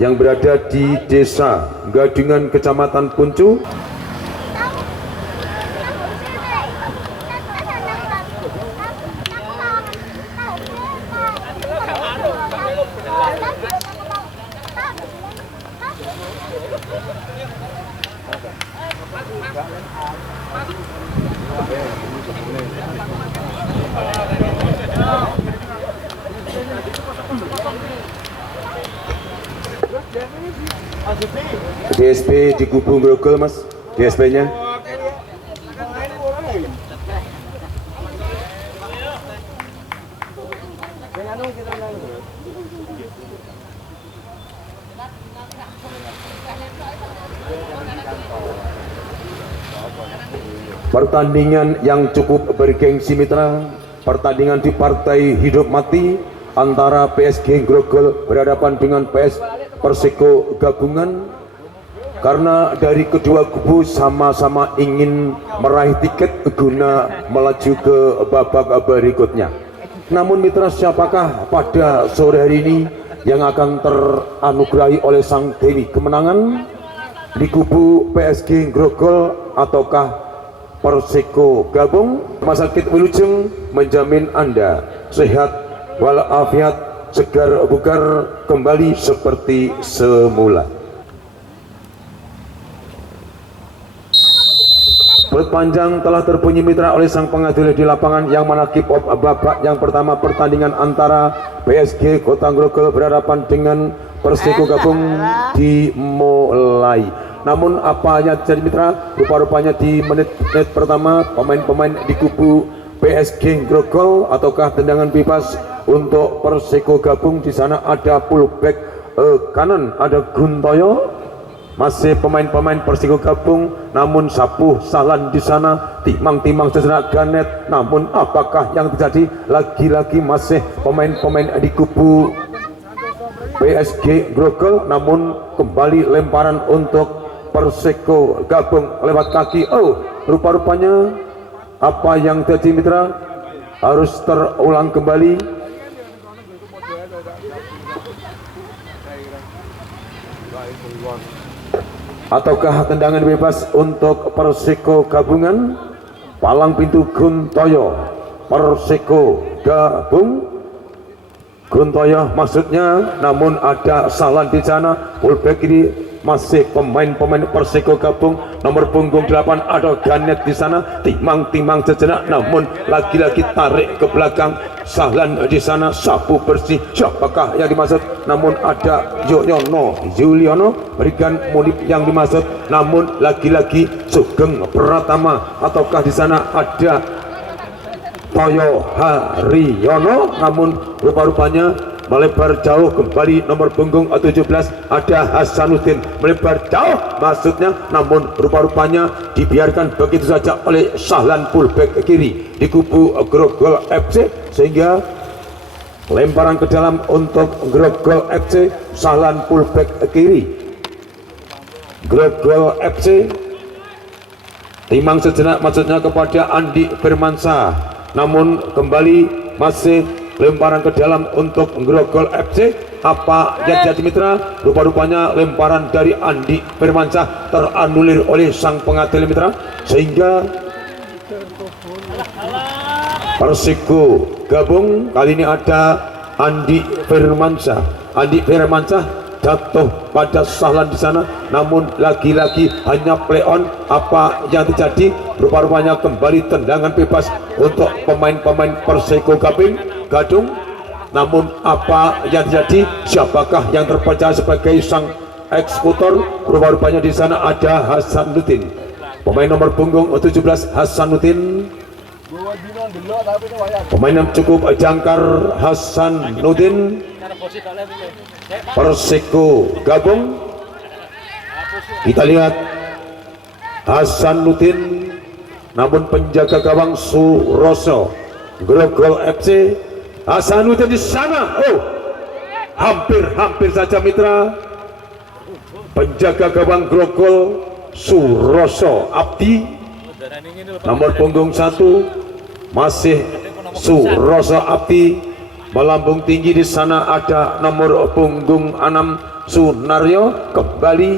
yang berada di Desa Gadungan, Kecamatan Puncu. DSP di Kubu Grogol, Mas, DSP-nya. Pertandingan yang cukup bergengsi mitra, pertandingan di partai hidup mati antara PSG Grogol berhadapan dengan PS Persiko Gabungan. Karena dari kedua kubu sama-sama ingin meraih tiket guna melaju ke babak berikutnya. Namun mitra, siapakah pada sore hari ini yang akan teranugerahi oleh sang dewi kemenangan di kubu PSG Grogol ataukah Persiko Gabung? Rumah Sakit Wilujeng menjamin Anda sehat walafiat, segar bugar kembali seperti semula. Perut panjang telah terbunyi mitra oleh sang pengadil di lapangan, yang mana kick off babak yang pertama pertandingan antara PSG Kota Grogol berhadapan dengan Persiko Gabung dimulai. Namun apa yang terjadi mitra, rupa-rupanya di menit-menit pertama pemain-pemain di kubu PSG Grogol ataukah tendangan bebas untuk Persiko Gabung. Di sana ada fullback kanan, ada Guntoyo. Masih pemain-pemain Persiko Gabung, namun Sapuh Sahlan di sana, timang-timang sejenak Ganet. Namun apakah yang terjadi? Lagi-lagi masih pemain-pemain di kubu PSG Grogol, namun kembali lemparan untuk Persiko Gabung lewat kaki. Oh, rupa-rupanya apa yang terjadi mitra harus terulang kembali. Ataukah tendangan bebas untuk Persiko Gabungan? Palang pintu Guntoyo, Persiko Gabung. Guntoyo maksudnya, namun ada Sahlan di sana. Fullback ini masih pemain-pemain Persiko Gabung. Nomor punggung 8 ada Ganet di sana, timang-timang sejenak, namun lagi-lagi tarik ke belakang. Sahlan di sana, sapu bersih. Siapakah yang dimaksud? Namun ada Juliono berikan Munib yang dimaksud, namun lagi-lagi Sugeng Pratama. Ataukah di sana ada Toyo Haryono, namun rupa-rupanya melebar jauh kembali. Nomor punggung 17 ada Hasanuddin, melebar jauh maksudnya, namun rupa-rupanya dibiarkan begitu saja oleh Sahlan fullback kiri di kubu Grogol FC, sehingga lemparan ke dalam untuk Grogol FC. Sahlan fullback kiri Grogol FC, timang sejenak maksudnya kepada Andi Firmansyah, namun kembali masih lemparan ke dalam untuk Grogol FC. Apa yang jadi mitra? Rupa-rupanya lemparan dari Andi Firmansyah teranulir oleh sang pengadil mitra, sehingga Persiko Gabung kali ini ada Andi Firmansyah. Andi Firmansyah jatuh pada Sahlan di sana, namun lagi-lagi hanya play on. Apa yang terjadi? Rupa-rupanya kembali tendangan bebas untuk pemain-pemain Persiko Gadung. Namun apa yang terjadi? Siapakah yang terpercaya sebagai sang eksekutor? Rupa-rupanya di sana ada Hasanuddin, pemain nomor punggung 17 Hasanuddin. Pemain yang cukup jangkar Hasanuddin, Persiko Gabung. Kita lihat Hasanuddin, namun penjaga gawang Suroso Grogol FC. Hasanuddin di sana, oh hampir saja mitra. Penjaga gawang Grogol Suroso Abdi, nomor punggung 1 masih Suroso Abdi. melambung tinggi. Di sana ada nomor punggung 6 Sunaryo. Kembali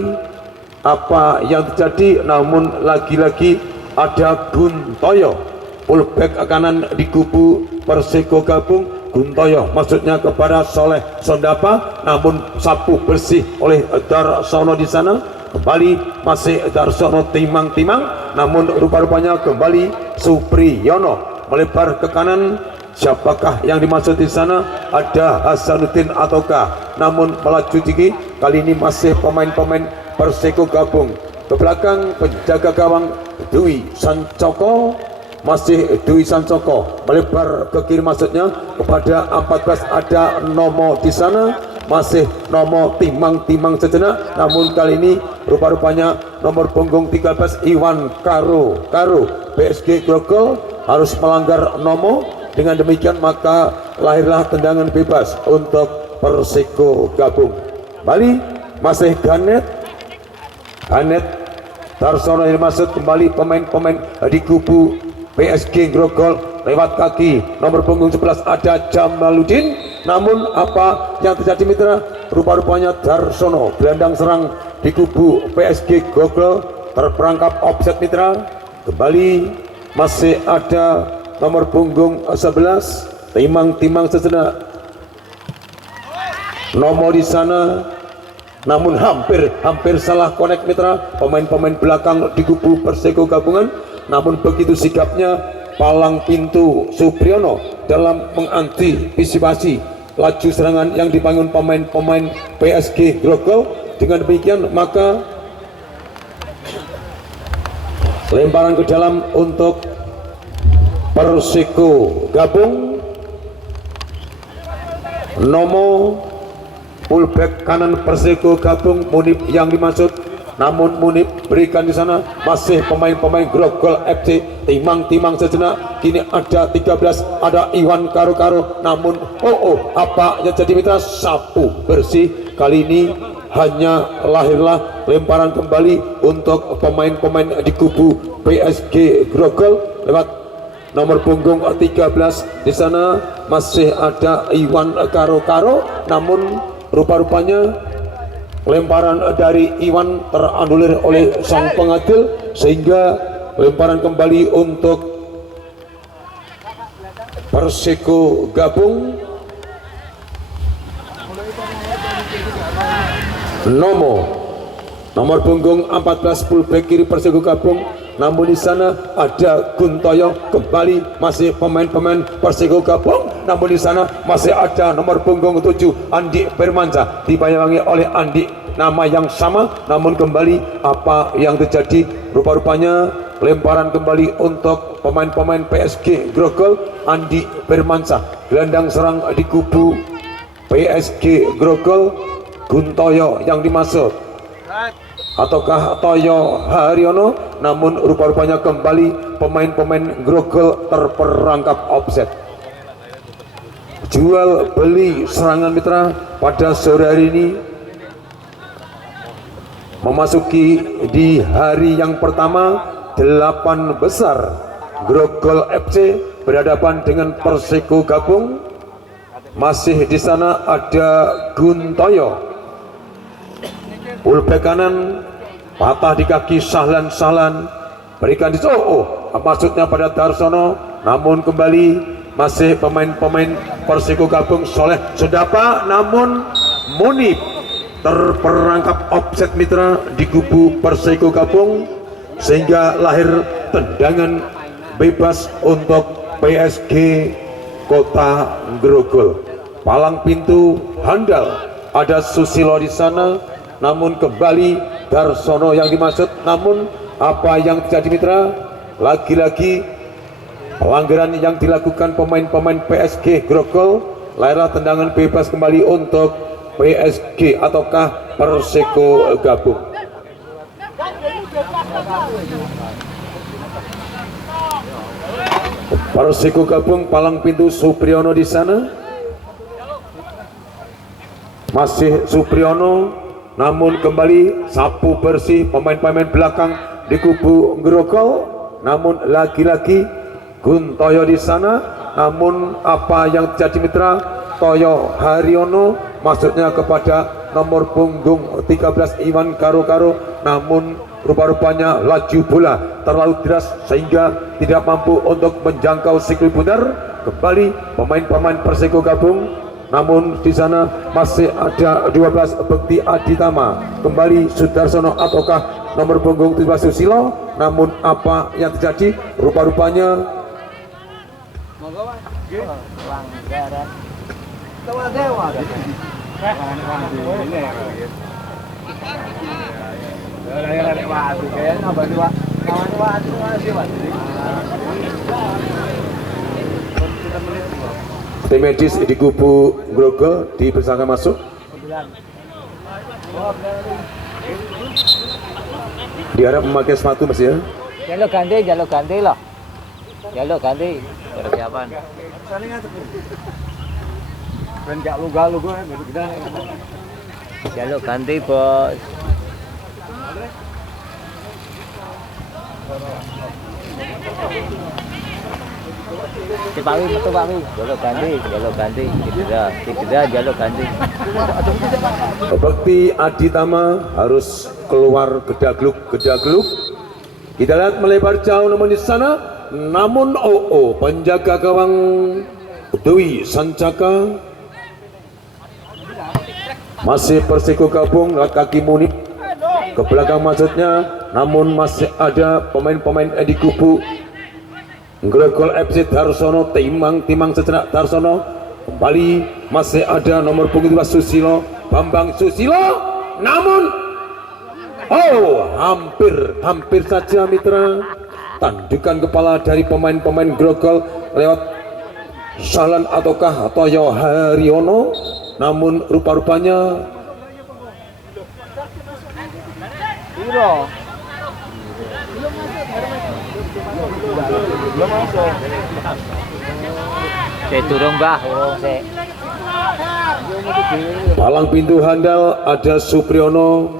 apa yang terjadi, namun lagi-lagi ada Guntoyo fullback kanan di kubu Persiko Gabung. Guntoyo maksudnya kepada Soleh Sondapa, namun sapu bersih oleh Darsono di sana. Kembali masih Darsono timang-timang, namun rupa-rupanya kembali Supriyono melebar ke kanan. Siapakah yang dimaksud di sana? Ada Hasanuddin ataukah? Namun melaju tinggi. Kali ini masih pemain-pemain Persiko Gabung. Ke belakang penjaga gawang Dwi Sancoko, masih Dwi Sancoko melebar ke kiri maksudnya kepada 14. Ada Nomo di sana, masih Nomo timang-timang sejenak, namun kali ini rupa-rupanya nomor punggung 13 Iwan Karo PSG Grogol harus melanggar Nomo. Dengan demikian maka lahirlah tendangan bebas untuk Persiko Gabung. Bali masih Ganet Darsono yang masuk. Kembali pemain-pemain di kubu PSG Grogol lewat kaki nomor punggung 11 ada Jamaluddin, namun apa yang terjadi mitra? Rupa-rupanya Darsono gelandang serang di kubu PSG Grogol terperangkap offset mitra. Kembali masih ada nomor punggung 11 timang-timang sejenak Nomo di sana, namun hampir salah connect mitra pemain-pemain belakang di kubu Persiko Gabungan. Namun begitu sigapnya palang pintu Supriyono dalam mengantisipasi laju serangan yang dibangun pemain-pemain PSG Grogol. Dengan demikian maka lemparan ke dalam untuk Persiko Gabung. Nomo fullback kanan Persiko Gabung Munib yang dimaksud, namun Munib berikan di sana masih pemain-pemain Grogol FC timang-timang sejenak. Kini ada 13 ada Iwan Karo, namun apa yang jadi mitra? Sapu bersih. Kali ini hanya lahirlah lemparan kembali untuk pemain-pemain di kubu PSG Grogol lewat nomor punggung 13. Di sana masih ada Iwan Karo, namun rupa-rupanya lemparan dari Iwan teranulir oleh sang pengadil sehingga lemparan kembali untuk Persiko Gabung. Nomor punggung 14 fullback kiri Persiko Gabung, namun di sana ada Guntoyo. Kembali masih pemain-pemain Persiko Gabung, namun di sana masih ada nomor punggung 7 Andi Firmansyah dibayangi oleh Andi, nama yang sama. Namun kembali apa yang terjadi? Rupa-rupanya lemparan kembali untuk pemain-pemain PSG Grogol. Andi Firmansyah gelandang serang di kubu PSG Grogol. Guntoyo yang dimaksud ataukah Toyo Haryono, namun rupa-rupanya kembali pemain-pemain Grogol terperangkap offset. Jual beli serangan mitra pada sore hari ini memasuki di hari yang pertama 8 besar. Grogol FC berhadapan dengan Persiko Gabung. Masih di sana ada Guntoyo fullback kanan, patah di kaki Sahlan berikan di maksudnya pada Darsono, namun kembali masih pemain-pemain Persiko Gabung Soleh Sondapa, namun Munib terperangkap offset mitra di kubu Persiko Gabung sehingga lahir tendangan bebas untuk PSG Kota Grogol. Palang pintu handal ada Susilo di sana, namun kembali Darsono yang dimaksud. Namun apa yang terjadi mitra? Lagi-lagi pelanggaran yang dilakukan pemain-pemain PSG Grogol. Lahirlah tendangan bebas kembali untuk PSG ataukah Persiko Gabung. Persiko Gabung palang pintu Supriyono di sana. Masih Supriyono, namun kembali sapu bersih pemain-pemain belakang di kubu Grogol. Namun lagi-lagi Guntoyo di sana. Namun apa yang terjadi mitra? Toyo Haryono, maksudnya kepada nomor punggung 13 Iwan Karo-Karo, namun rupa-rupanya laju bola terlalu deras sehingga tidak mampu untuk menjangkau sikul bundar. Kembali pemain-pemain Perseko gabung, namun di sana masih ada 12 Bekti Aditama, kembali Sudarsono ataukah nomor punggung 17 Susilo. Namun apa yang terjadi, rupa-rupanya tim medis di kubu Grogol dipersilakan masuk. Diharap memakai sepatu mas ya. Jalur ganti loh. Jalur ganti persiapan. Jalur ganti bos. Pak Wi, betul Pak Wi. Jalur ganti. Tidak, jalur ganti. Bekti Aditama harus keluar gedagluk. Kita lihat melebar jauh namun di sana, namun penjaga gawang Dewi Sancaka masih Perseko gabung, kaki Munib ke belakang maksudnya, namun masih ada pemain-pemain di kubu Grogol FC Darsono, timang sejenak Darsono. Kembali masih ada nomor punggung 2 Susilo, Bambang Susilo, namun hampir saja mitra tandukan kepala dari pemain-pemain Grogol lewat Salan ataukah Toyo Haryono, namun rupa-rupanya Turun bah, palang pintu handal ada Supriyono,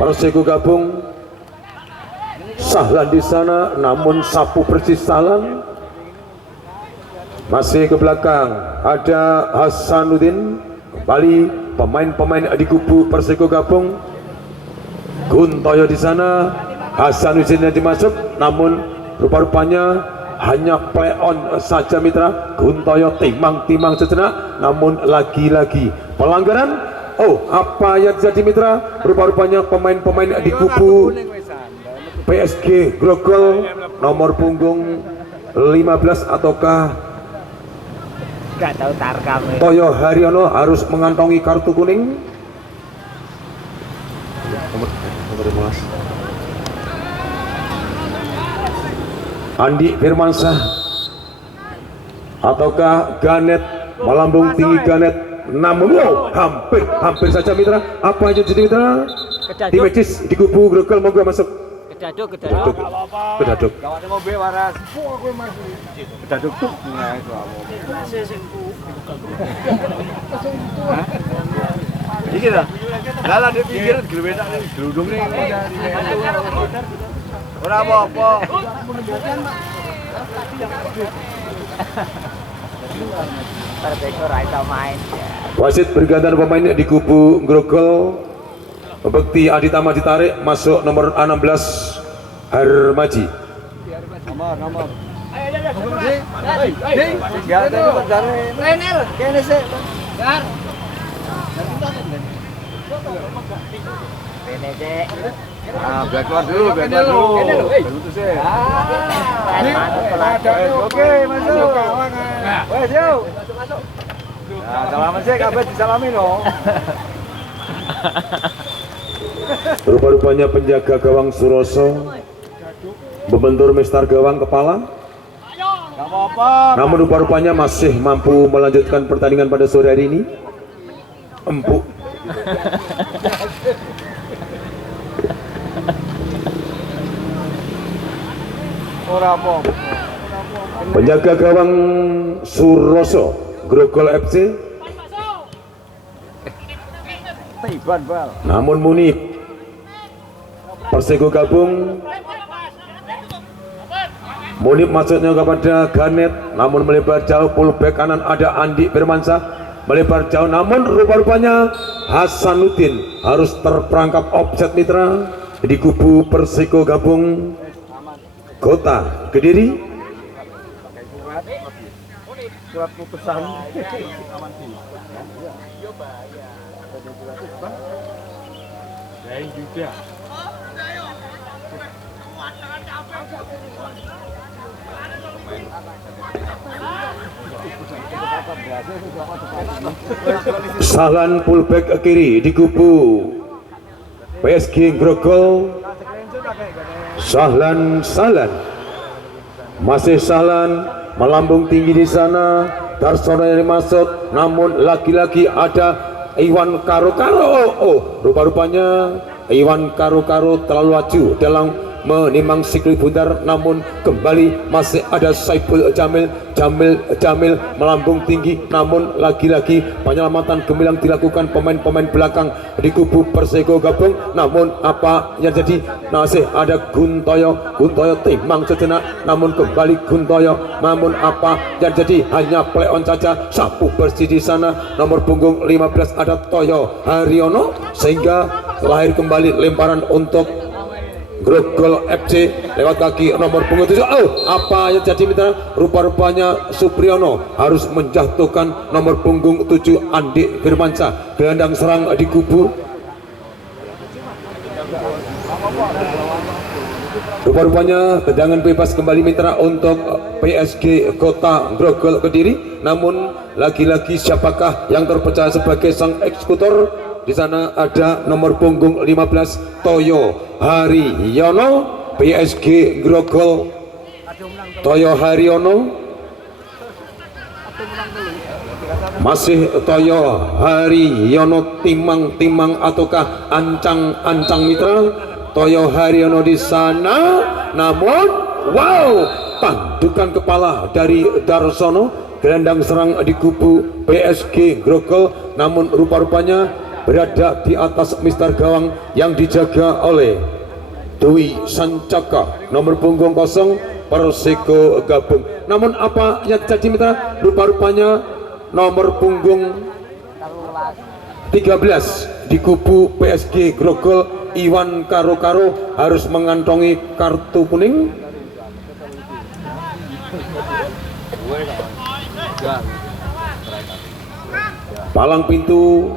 Perseko gabung. Sahlan di sana, namun sapu persis Sahlan. Masih ke belakang ada Hasanuddin. Kembali pemain-pemain di kubu Perseko gabung. Guntoyo di sana, Hasanuddin yang dimasuk, namun rupa-rupanya hanya play on saja mitra. Guntoyo timang sejenak, namun lagi-lagi pelanggaran. Apa yang terjadi mitra? Rupa-rupanya pemain-pemain di kubu PSG Grogol nomor punggung 15 ataukah Toyo Haryono harus mengantongi kartu kuning. Nomor 15 Andi Firmansyah ataukah Ganet, melambung tinggi Ganet, namun hampir saja mitra. Apa yang jadi mitra? Tim medis di kubu Grogol mau masuk. Kedaduk. Kawan mobil waras. Kedaduk tuh. Nah itu iki dah. Lala di pinggiran gelewedak ning gludung ning. Ora apa-apa. Wasit bergantian pemain di kubu Grogol. Bekti Aditama ditarik, masuk nomor 16 Harmaji. Nomor. Trainer, kene sih. Biar keluar dulu. Baru tuh sih. Oke, masuk. Wes, yuk. Nah, salaman sih, kabeh disalami loh. Rupa-rupanya penjaga gawang Suroso membentur mistar gawang kepala. Namun rupa-rupanya masih mampu melanjutkan pertandingan pada sore hari ini. Empuk. Penjaga gawang Suroso Grogol FC, namun Munib Perseko gabung Munib maksudnya kepada Ganet, namun melebar jauh. Fullback kanan ada Andi Firmansyah, melebar jauh, namun rupa-rupanya Hasanuddin harus terperangkap offset mitra di kubu Persiko Gabung Kota Kediri. Surat putusan. Juga. Sahlan fullback kiri di kubu PSG Grogol. Sahlan masih Sahlan melambung tinggi di sana. Darsono yang dimaksud, namun lagi-lagi ada Iwan Karo-Karo. Rupa-rupanya Iwan Karo-Karo terlalu laju dalam menimang sikli bundar, namun kembali masih ada Saiful Jamil melambung tinggi, namun lagi-lagi penyelamatan gemilang dilakukan pemain-pemain belakang di kubu Persiko Gabung. Namun apa yang jadi, masih ada Guntoyo timang sejenak, namun kembali Guntoyo, namun apa yang jadi, hanya play on saja. Sapu bersih di sana, nomor punggung 15 ada Toyo Haryono, sehingga lahir kembali lemparan untuk Grogol FC lewat kaki nomor punggung 7. Apa yang jadi mitra? Rupa-rupanya Supriyono harus menjatuhkan nomor punggung 7 Andi Firmansyah. Gelandang serang di kubu. Rupa-rupanya tendangan bebas kembali mitra untuk PSG Kota Grogol Kediri. Namun lagi-lagi siapakah yang terpercaya sebagai sang eksekutor? Di sana ada nomor punggung 15 Toyo Haryono, PSG Grogol. Toyo Haryono, masih Toyo Haryono, timang ataukah ancang mitra? Toyo Haryono di sana, namun wow, tandukan kepala dari Darsono, gelandang serang di kubu PSG Grogol, namun rupa-rupanya berada di atas mister gawang yang dijaga oleh Dwi Sancaka, nomor punggung 0 Persiko Gabung. Namun apa yang jadi mitra? Rupa-rupanya nomor punggung 13 di kubu PSG Grogol, Iwan Karo-Karo harus mengantongi kartu kuning. Palang pintu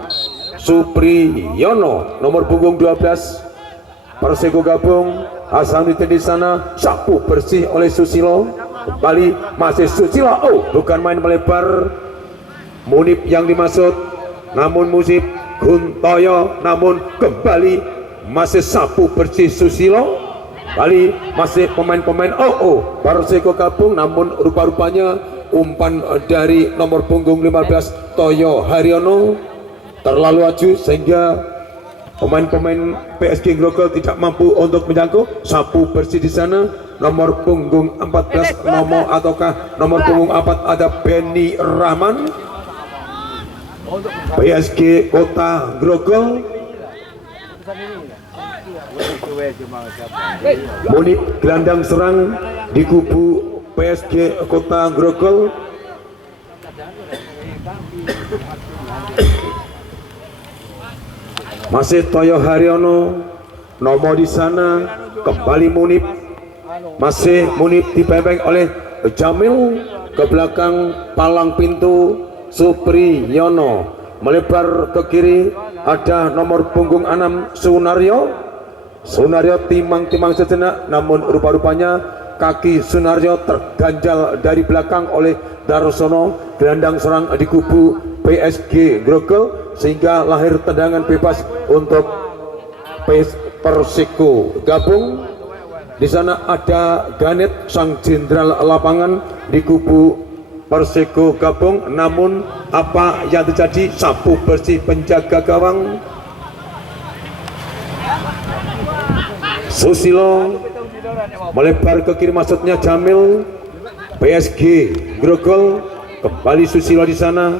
Supriyono, nomor punggung 12 Persiko Gabung. Hasanuddin di sana, sapu bersih oleh Susilo. Kembali masih Susilo. Bukan main melebar. Munib yang dimaksud, namun musib Guntoyo, namun kembali masih sapu bersih Susilo. Kali masih pemain-pemain Persiko Gabung, namun rupa-rupanya umpan dari nomor punggung 15 Toyo Haryono terlalu laju sehingga pemain-pemain PSG Grogol tidak mampu untuk menjangkau. Sapu bersih di sana, nomor punggung 14 nomor punggung 4 ada Benny Rahman, PSG Kota Grogol. Munib gelandang serang di kubu PSG Kota Grogol. Masih Toyo Haryono, nomor di sana, kembali Munib, masih Munib dipepeng oleh Jamil, ke belakang palang pintu Supriyono, melebar ke kiri ada nomor punggung 6 Sunaryo timang sejenak, namun rupa-rupanya kaki Sunaryo terganjal dari belakang oleh Darsono, gelandang serang di kubu PSG Grogol, sehingga lahir tendangan bebas untuk Persiko Gabung. Di sana ada Ganet, sang jenderal lapangan di kubu Persiko Gabung. Namun apa yang terjadi? Sapu bersih penjaga gawang Susilo, melebar ke kiri maksudnya Jamil, PSG Grogol. Kembali Susilo di sana,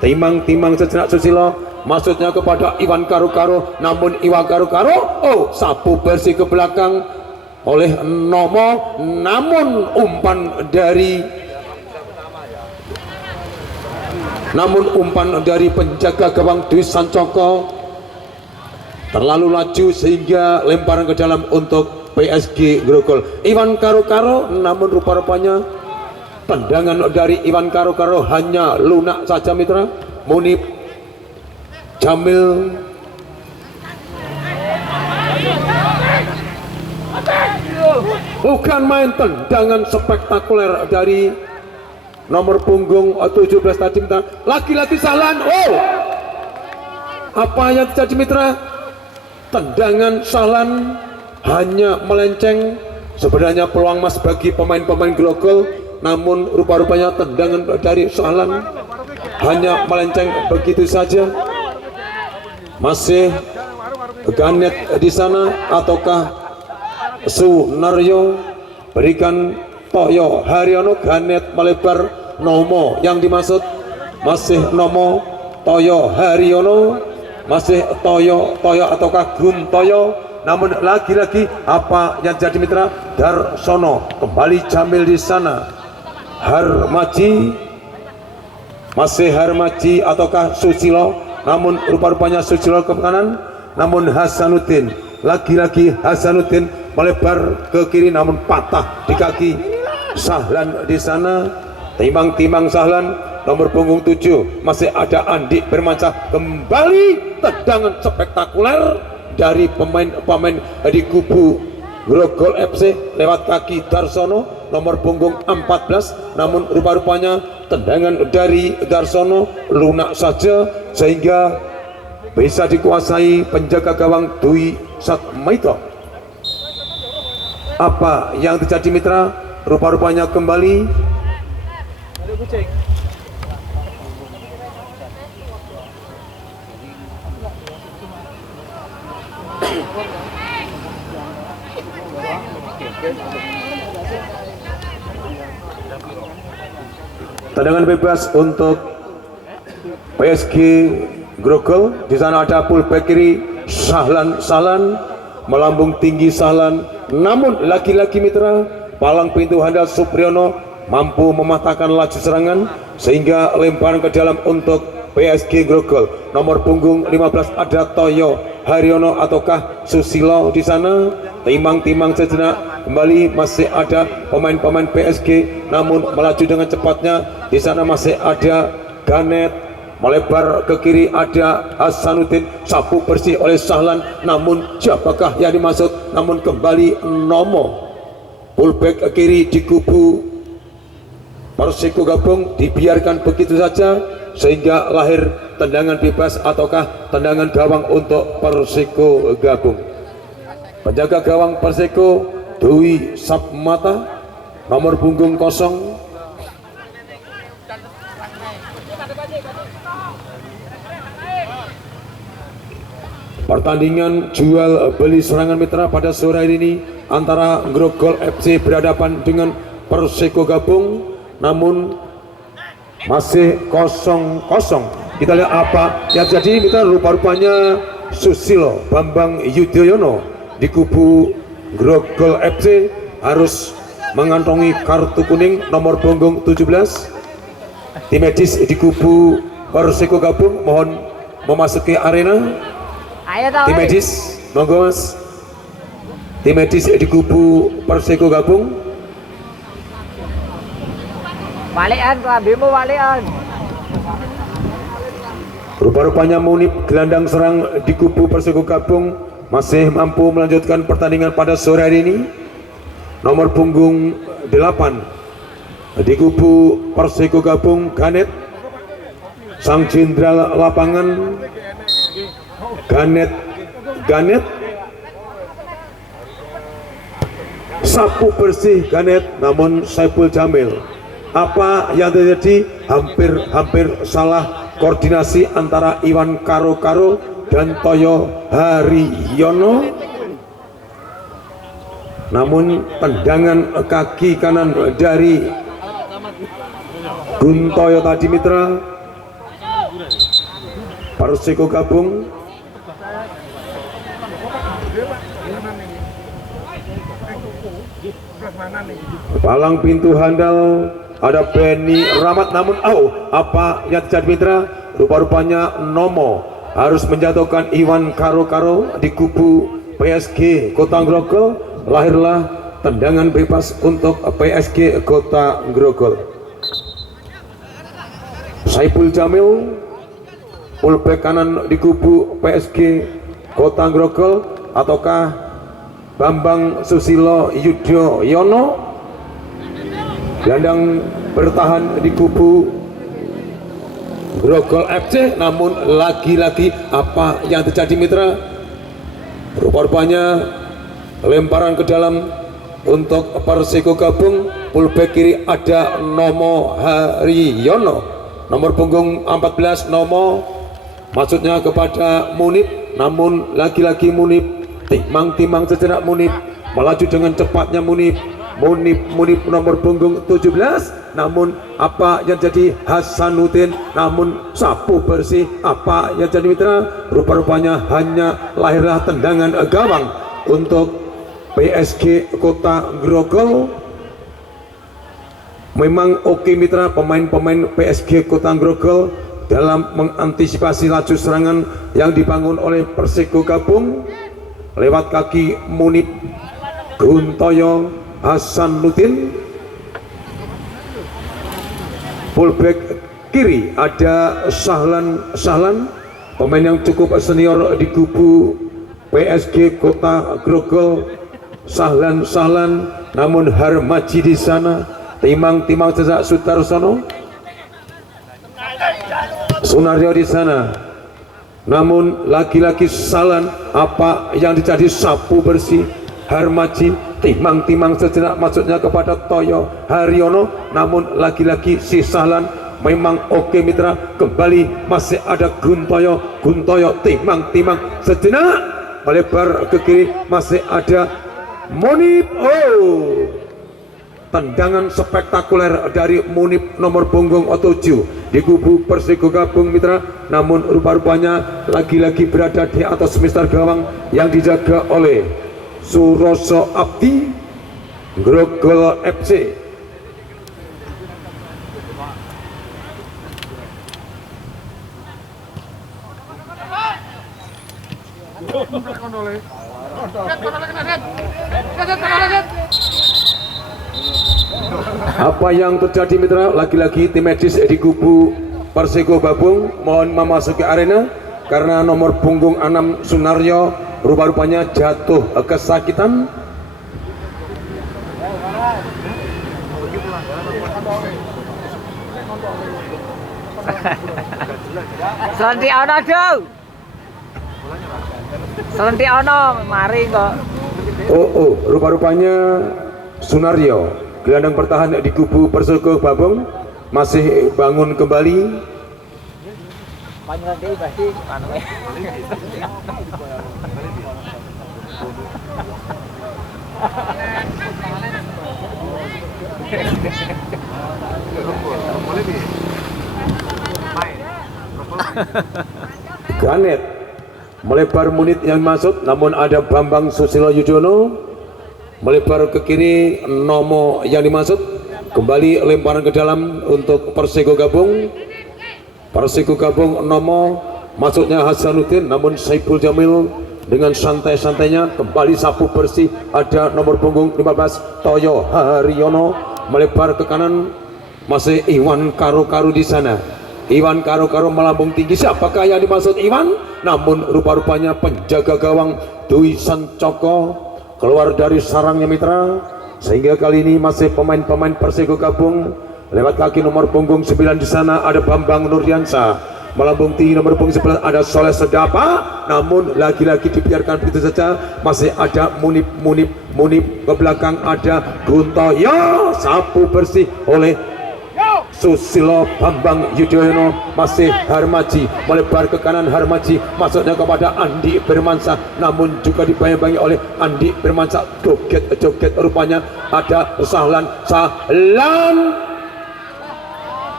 timang sejenak Susilo, maksudnya kepada Iwan Karo-Karo, namun Iwan Karo-Karo sapu bersih ke belakang oleh Nomo, namun umpan dari penjaga gawang Dwi Sancoko terlalu laju sehingga lemparan ke dalam untuk PSG Grogol. Iwan Karo-Karo, namun rupa-rupanya tendangan dari Iwan Karo-Karo hanya lunak saja mitra. Munib Jamil bukan main tendangan spektakuler dari nomor punggung 17 tadi mitra. Lagi-lagi Sahlan. Oh, apa yang terjadi mitra? Tendangan Sahlan hanya melenceng. Sebenarnya peluang emas bagi pemain-pemain Grogol, namun rupa-rupanya tendangan dari Sahlan hanya melenceng begitu saja. Masih Ganet di sana ataukah Sunaryo? Berikan Toyo Haryono. Ganet melebar, Nomo yang dimaksud. Masih Nomo, Toyo Haryono, masih Toyo ataukah Guntoyo. Namun lagi-lagi apa yang jadi mitra? Darsono kembali Jamil di sana. Harmaji, masih Harmaji ataukah Susilo, namun rupa-rupanya Susilo ke kanan. Namun Hasanuddin, lagi-lagi Hasanuddin melebar ke kiri, namun patah di kaki Sahlan di sana. Timbang-timbang Sahlan, nomor punggung 7 masih ada Andi bermancah. Kembali tendangan spektakuler dari pemain-pemain di kubu Grogol FC lewat kaki Darsono, nomor punggung 14. Namun rupa-rupanya tendangan dari Darsono lunak saja sehingga bisa dikuasai penjaga gawang Dwi Satmaito. Apa yang terjadi mitra? Rupa-rupanya kembali tendangan bebas untuk PSG Grogol. Di sana ada fullback kiri Sahlan melambung tinggi Sahlan, namun lagi-lagi mitra palang pintu handal Supriyono mampu mematahkan laju serangan sehingga lemparan ke dalam untuk PSG Grogol. Nomor punggung 15 ada Toyo Haryono ataukah Susilo di sana. Timang-timang sejenak, kembali masih ada pemain-pemain PSG, namun melaju dengan cepatnya. Di sana masih ada Ganet melebar ke kiri, ada Hasanuddin, sapu bersih oleh Sahlan, namun siapakah yang dimaksud? Namun kembali Nomo, fullback ke kiri di kubu Persiko Gabung, dibiarkan begitu saja sehingga lahir tendangan bebas ataukah tendangan gawang untuk Persiko Gabung. Penjaga gawang Persiko Dwi Sapmata, nomor punggung 0. Pertandingan jual beli serangan mitra pada sore hari ini antara Grogol FC berhadapan dengan Persiko Gabung, namun masih 0-0. Kita lihat apa yang jadi mitra. Rupa-rupanya Susilo Bambang Yudhoyono di kubu Grogol FC harus mengantongi kartu kuning, nomor punggung 17. Tim medis di kubu Persiko Gabung mohon memasuki arena. Tim medis, monggo mas. Tim medis di kubu Persiko Gabung. Balikan, kelambimu balikan. Rupa-rupanya Munib gelandang serang di kubu Persiko Gabung masih mampu melanjutkan pertandingan pada sore hari ini. Nomor punggung 8 di kubu Persiko Gabung Ganet, sang jenderal lapangan. Ganet sapu bersih Ganet, namun Saiful Jamil. Apa yang terjadi? Hampir salah koordinasi antara Iwan Karo-Karo dan Toyo Haryono. Namun tendangan kaki kanan dari Guntoyo tadi mitra Persiko Gabung Palang pintu handal ada Benny Rahmat, namun apa yang terjadi mitra? Rupa-rupanya Nomo harus menjatuhkan Iwan Karo-Karo di kubu PSG Kota Grogol. Lahirlah tendangan bebas untuk PSG Kota Grogol. Saiful Jamil fullback kanan di kubu PSG Kota Grogol, ataukah Bambang Susilo Yudhoyono gelandang bertahan di kubu Grogol FC? Namun lagi-lagi apa yang terjadi mitra? Rupa-rupanya lemparan ke dalam untuk Persiko Gabung. Fullback kiri ada Nomo Haryono, nomor punggung 14 Nomo, maksudnya kepada Munib, namun lagi-lagi Munib timang-timang sejenak. Munib melaju dengan cepatnya. Munib nomor punggung 17, namun apa yang jadi? Hasanuddin, namun sapu bersih. Apa yang jadi mitra? Rupa-rupanya hanya lahirlah tendangan gawang untuk PSG Kota Grogol. Memang oke mitra, pemain-pemain PSG Kota Grogol dalam mengantisipasi laju serangan yang dibangun oleh Persiko Gabung lewat kaki Munib, Guntoyo, Hasanuddin. Fullback kiri ada Sahlan, pemain yang cukup senior di kubu PSG Kota Grogol. Sahlan, namun Harmaji di sana, timang-timang sejak Sutarsono, Sunaryo di sana, namun lagi-lagi Sahlan. Apa yang terjadi? Sapu bersih Harmaji, timang-timang sejenak, maksudnya kepada Toyo Haryono, namun lagi-lagi si Sahlan. Memang oke mitra, kembali masih ada Guntoyo, timang-timang sejenak, melebar ke kiri, masih ada Munib. Tendangan spektakuler dari Munib nomor punggung 7 di kubu Persiko Gabung mitra, namun rupa-rupanya lagi-lagi berada di atas mistar gawang yang dijaga oleh Suroso Abdi Grogol FC. Apa yang terjadi mitra? Lagi-lagi tim medis di kubu Persiko Gabung mohon memasuki arena karena nomor punggung 6 Sunaryo rupa-rupanya jatuh kesakitan. Selentik ono mari kok. Rupa-rupanya Sunaryo, gelandang bertahan di kubu Persiko Gabung, masih bangun kembali. Ganet melebar Munib yang masuk, namun ada Bambang Susilo Yudhoyono melebar ke kiri, Nomo yang dimaksud. Kembali lemparan ke dalam untuk Persiko Gabung. Nomo, maksudnya Hasanuddin, namun Saiful Jamil dengan santai-santainya kembali sapu bersih. Ada nomor punggung 15 Toyo Haryono melebar ke kanan, masih Iwan Karo-Karo di sana. Iwan Karo-Karo melambung tinggi. Siapakah yang dimaksud Iwan? Namun rupa-rupanya penjaga gawang Dwi Sancoko keluar dari sarangnya mitra, sehingga kali ini masih pemain-pemain Persiko Gabung. Lewat kaki nomor punggung 9 di sana ada Bambang Nurdiansa, melambung tinggi nomor punggung 11 ada Soleh Sedapa, namun lagi-lagi dibiarkan begitu saja. Masih ada Munib ke belakang ada Guntoyo, sapu bersih oleh Susilo Bambang Yudhoyono. Masih Harmaji melebar ke kanan, Harmaji maksudnya kepada Andi Firmansyah, namun juga dibayang-bayangi oleh Andi Firmansyah. Joget rupanya ada Sahlan.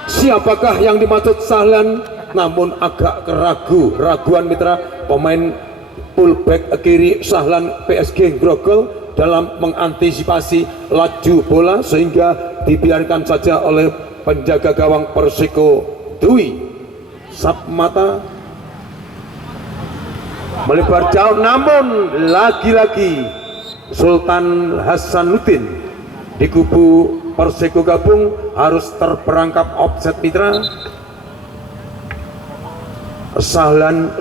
Siapakah yang dimaksud Sahlan? Namun agak raguan mitra, pemain fullback kiri Sahlan PSG Grogol dalam mengantisipasi laju bola sehingga dibiarkan saja oleh penjaga gawang Persiko Dwi Sapmata melebar jauh, namun lagi-lagi Sultan Hasanuddin di kubu Persiko Gabung harus terperangkap offset mitra. Sahlan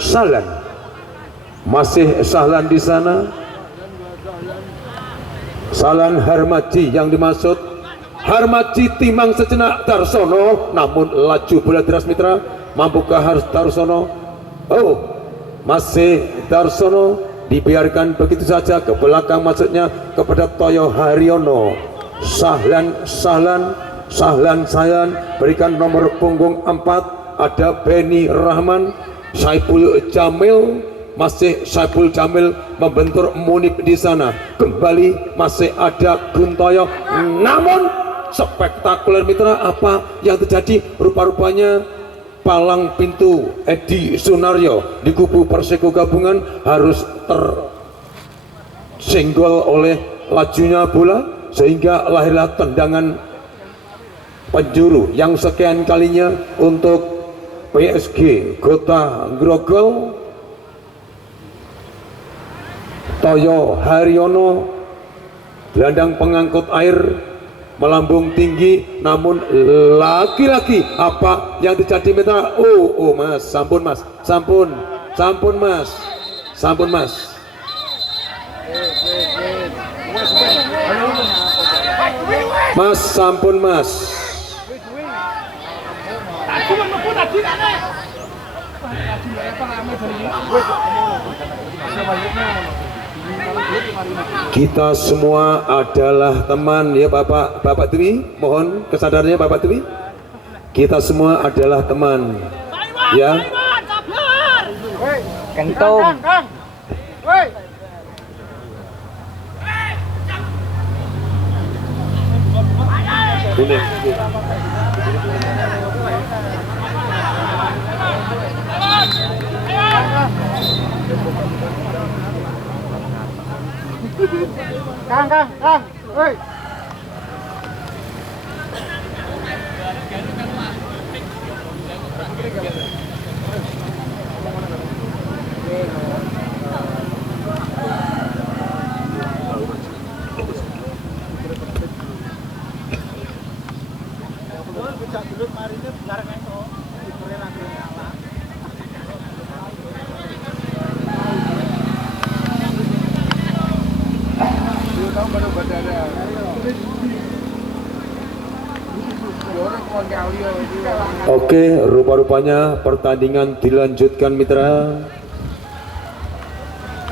masih Sahlan di sana. Sahlan Harmaji yang dimaksud. Harmaji timang sejenak Darsono, namun laju bola deras mitra. Mampukah harus Darsono? Oh, masih Darsono, dibiarkan begitu saja ke belakang, maksudnya kepada Toyo Haryono. Sahlan berikan nomor punggung 4, ada Beni Rahman. Saiful Jamil, masih Saiful Jamil membentur Munib di sana. Kembali masih ada Guntoyo, namun spektakuler mitra. Apa yang terjadi? Rupa-rupanya palang pintu Edi Sunaryo di kubu Persiko Gabungan harus tersenggol oleh lajunya bola sehingga lahirlah tendangan penjuru yang sekian kalinya untuk PSG Kota Grogol. Toyo Haryono, gelandang pengangkut air, melambung tinggi, namun lagi-lagi apa yang terjadi mitra? Oh mas, sampun mas, sampun mas, sampun mas. Kita semua adalah teman ya Bapak Dwi, mohon kesadarannya Bapak Dwi. Kita semua adalah teman ya. Kentung. Kang, woi. Oke, rupa-rupanya pertandingan dilanjutkan mitra.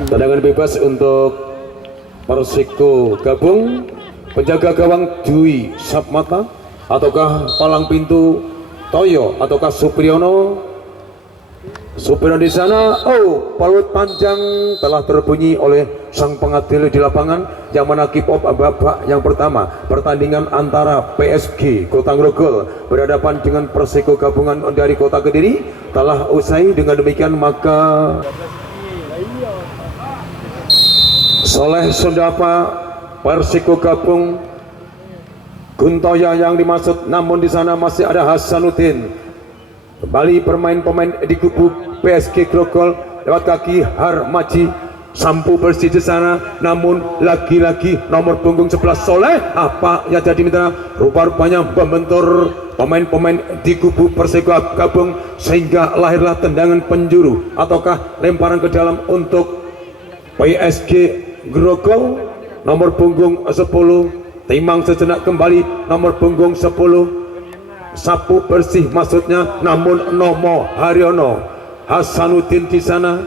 Tendangan bebas untuk Persiko Gabung. Penjaga gawang Dwi Sapmata, ataukah palang pintu Toyo, ataukah Supriyono di sana. Oh, palut panjang telah terbunyi oleh sang pengadil di lapangan yang mana kick off babak yang pertama pertandingan antara PSG Kota Grogol berhadapan dengan Persiko Gabungan dari Kota Kediri telah usai. Dengan demikian maka Soleh Sundapa Persiko Gabung Guntoya yang dimaksud, namun di sana masih ada Hasanuddin. Kembali pemain di kubu PSG Grogol lewat kaki Harmaji, sampu bersih di sana, namun lagi-lagi nomor punggung 11 Soleh. Apa yang jadi mitra? Rupa-rupanya membentur pemain-pemain di kubu Persiko Gabung sehingga lahirlah tendangan penjuru ataukah lemparan ke dalam untuk PSG Grogol. Nomor punggung 10 timang sejenak, kembali nomor punggung 10 sapu bersih maksudnya, namun Nomo Haryono. Hasanuddin di sana.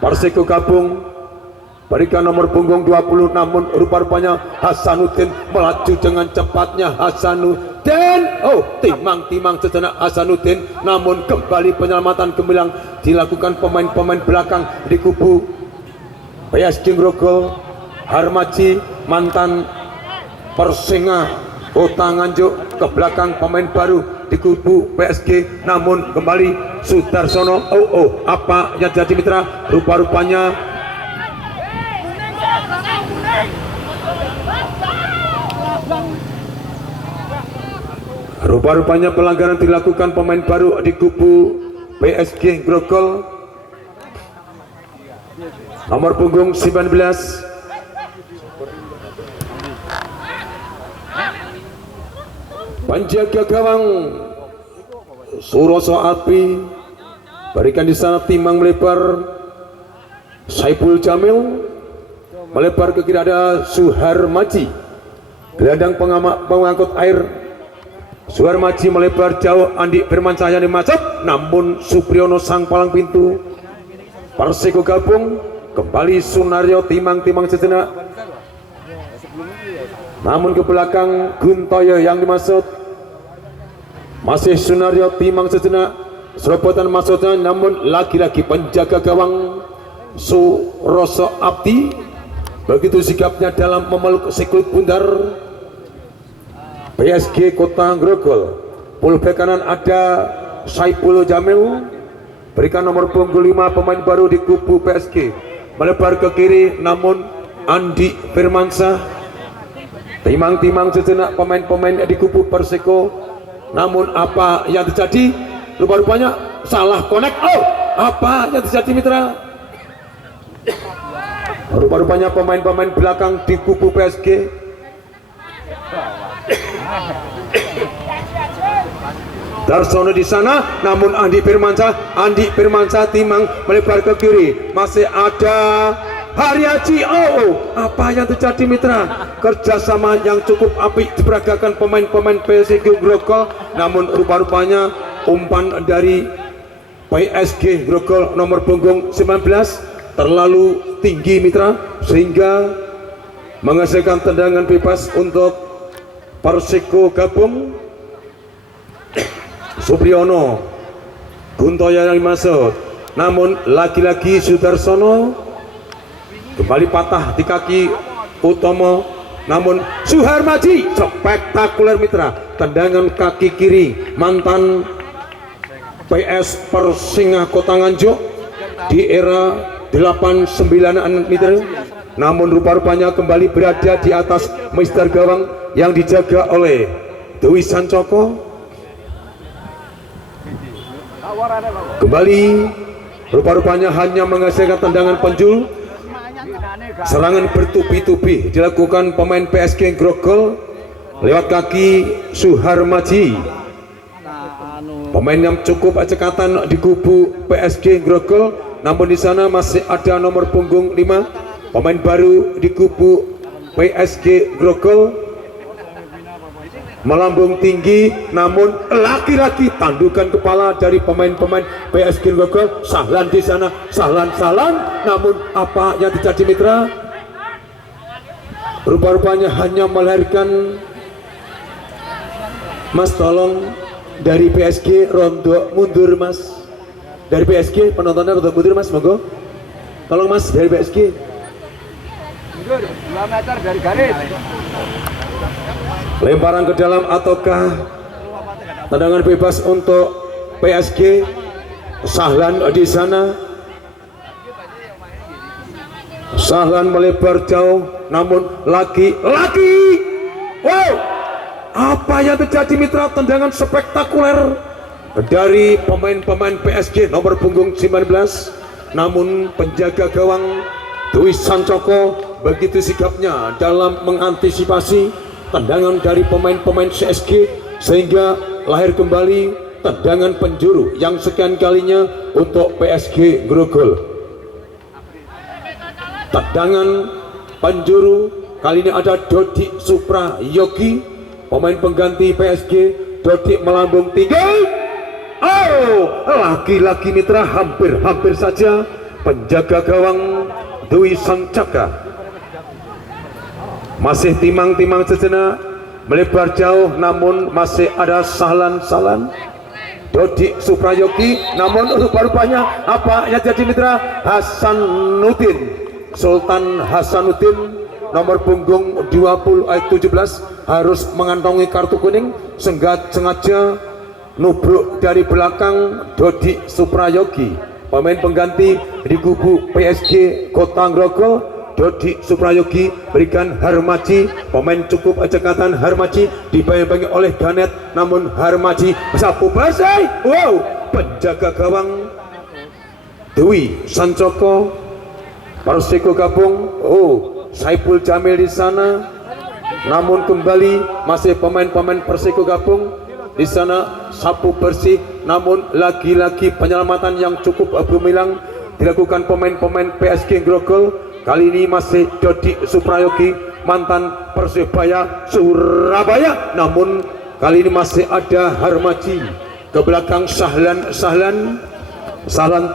Persiko Gabung berikan nomor punggung 20, namun rupa-rupanya Hasanuddin melaju dengan cepatnya. Hasanuddin, oh timang sejenak Hasanuddin, namun kembali penyelamatan gemilang dilakukan pemain-pemain belakang di kubu PSG Grogol. Harmaji mantan Persinga Kota Nganjuk ke belakang pemain baru di kubu PSG, namun kembali Sudarsono. Oh apa yang jadi mitra? Rupa-rupanya Rupa-rupanya pelanggaran dilakukan pemain baru di kubu PSG Grogol nomor punggung 19 penjaga gawang Suroso Api, berikan di sana timbang melebar Saiful Jamil, melebar ke kiri ada Suhar Maji, gelandang pengangkut air Suhar Maji melebar jauh, Andi Firman Cahyani masuk, namun Supriyono sang palang pintu Persiko gabung kembali. Sunario timang-timang sejenak, namun ke belakang Guntoyo yang dimaksud, masih Sunario timang sejenak, serobotan maksudnya, namun lagi-lagi penjaga gawang Suroso Abdi begitu sigapnya dalam memeluk siklut bundar PSG Kota Grogol. Fullback kanan ada Saiful Jamil, berikan nomor punggung 5 pemain baru di kubu PSG, melebar ke kiri, namun Andi Firmansyah timang-timang sejenak pemain-pemain di kubu Persiko, namun apa yang terjadi? Rupa-rupanya salah connect. Oh, apa yang terjadi mitra? Rupa-rupanya pemain-pemain belakang di kubu PSG Darsono di sana, namun Andi Firmansyah timang melebar ke kiri, masih ada Haryaji. Oh, apa yang terjadi mitra? Kerjasama yang cukup apik diperagakan pemain-pemain PSG Grogol, namun rupa-rupanya umpan dari PSG Grogol nomor punggung 19 terlalu tinggi mitra, sehingga menghasilkan tendangan bebas untuk Persiko gabung. Supriyono, Guntoyo yang dimaksud, namun lagi-lagi Sudarsono kembali patah di kaki Utomo, namun Suhar Maji spektakuler mitra, tendangan kaki kiri mantan PS Persinga Kota Nganjuk di era 89an mitra, namun rupa-rupanya kembali berada di atas Mister Gawang yang dijaga oleh Dewi Sancoko. Kembali rupa-rupanya hanya menghasilkan tendangan penjul. Serangan bertubi-tubi dilakukan pemain PSG Grogol lewat kaki Suhar Maji, pemain yang cukup cekatan di kubu PSG Grogol, namun di sana masih ada nomor punggung 5 pemain baru di kubu PSG Grogol, melambung tinggi, namun laki-laki tandukan kepala dari pemain-pemain PSG Grogol. Sahlan di sana, Sahlan, namun apa yang terjadi mitra? Rupa-rupanya hanya melahirkan Mas, tolong dari PSG rondo mundur Mas, dari PSG penontonnya rondo mundur Mas, monggo tolong Mas dari PSG mundur 2 meter dari garis. Lemparan ke dalam ataukah tendangan bebas untuk PSG? Sahlan di sana, Sahlan melebar jauh, namun laki-laki. Wow, apa yang terjadi mitra? Tendangan spektakuler dari pemain-pemain PSG nomor punggung 19, namun penjaga gawang Dwi Sancoko begitu sigapnya dalam mengantisipasi tendangan dari pemain-pemain CSG, sehingga lahir kembali tendangan penjuru yang sekian kalinya untuk PSG Grogol. Tendangan penjuru kali ini ada Dodi Suprayogi, pemain pengganti PSG. Dodi melambung tinggi. Oh, laki-laki mitra, hampir saja penjaga gawang Dwi Sancaka masih timang-timang sejenak, melebar jauh, namun masih ada Sahlan Dodi Suprayogi, namun rupa-rupanya apa yang jadi mitra? Sultan Hasanuddin nomor punggung 17 harus mengantongi kartu kuning, sengaja nubruk dari belakang Dodi Suprayogi, pemain pengganti di kubu PSG Kota Grogol, Dodi Suprayogi berikan Harmaji, pemain cukup cekatan Harmaji dibayang-bayangi oleh Ganet, namun Harmaji sapu bersih. Wow, penjaga gawang Dwi Sancoko Persiko gabung. Oh, Saiful Jamil di sana, namun kembali masih pemain-pemain Persiko gabung di sana sapu bersih, namun lagi-lagi penyelamatan yang cukup gemilang dilakukan pemain-pemain PSG Grogol. Kali ini masih Dodi Suprayogi mantan Persebaya Surabaya, namun kali ini masih ada Harmaji ke belakang Sahlan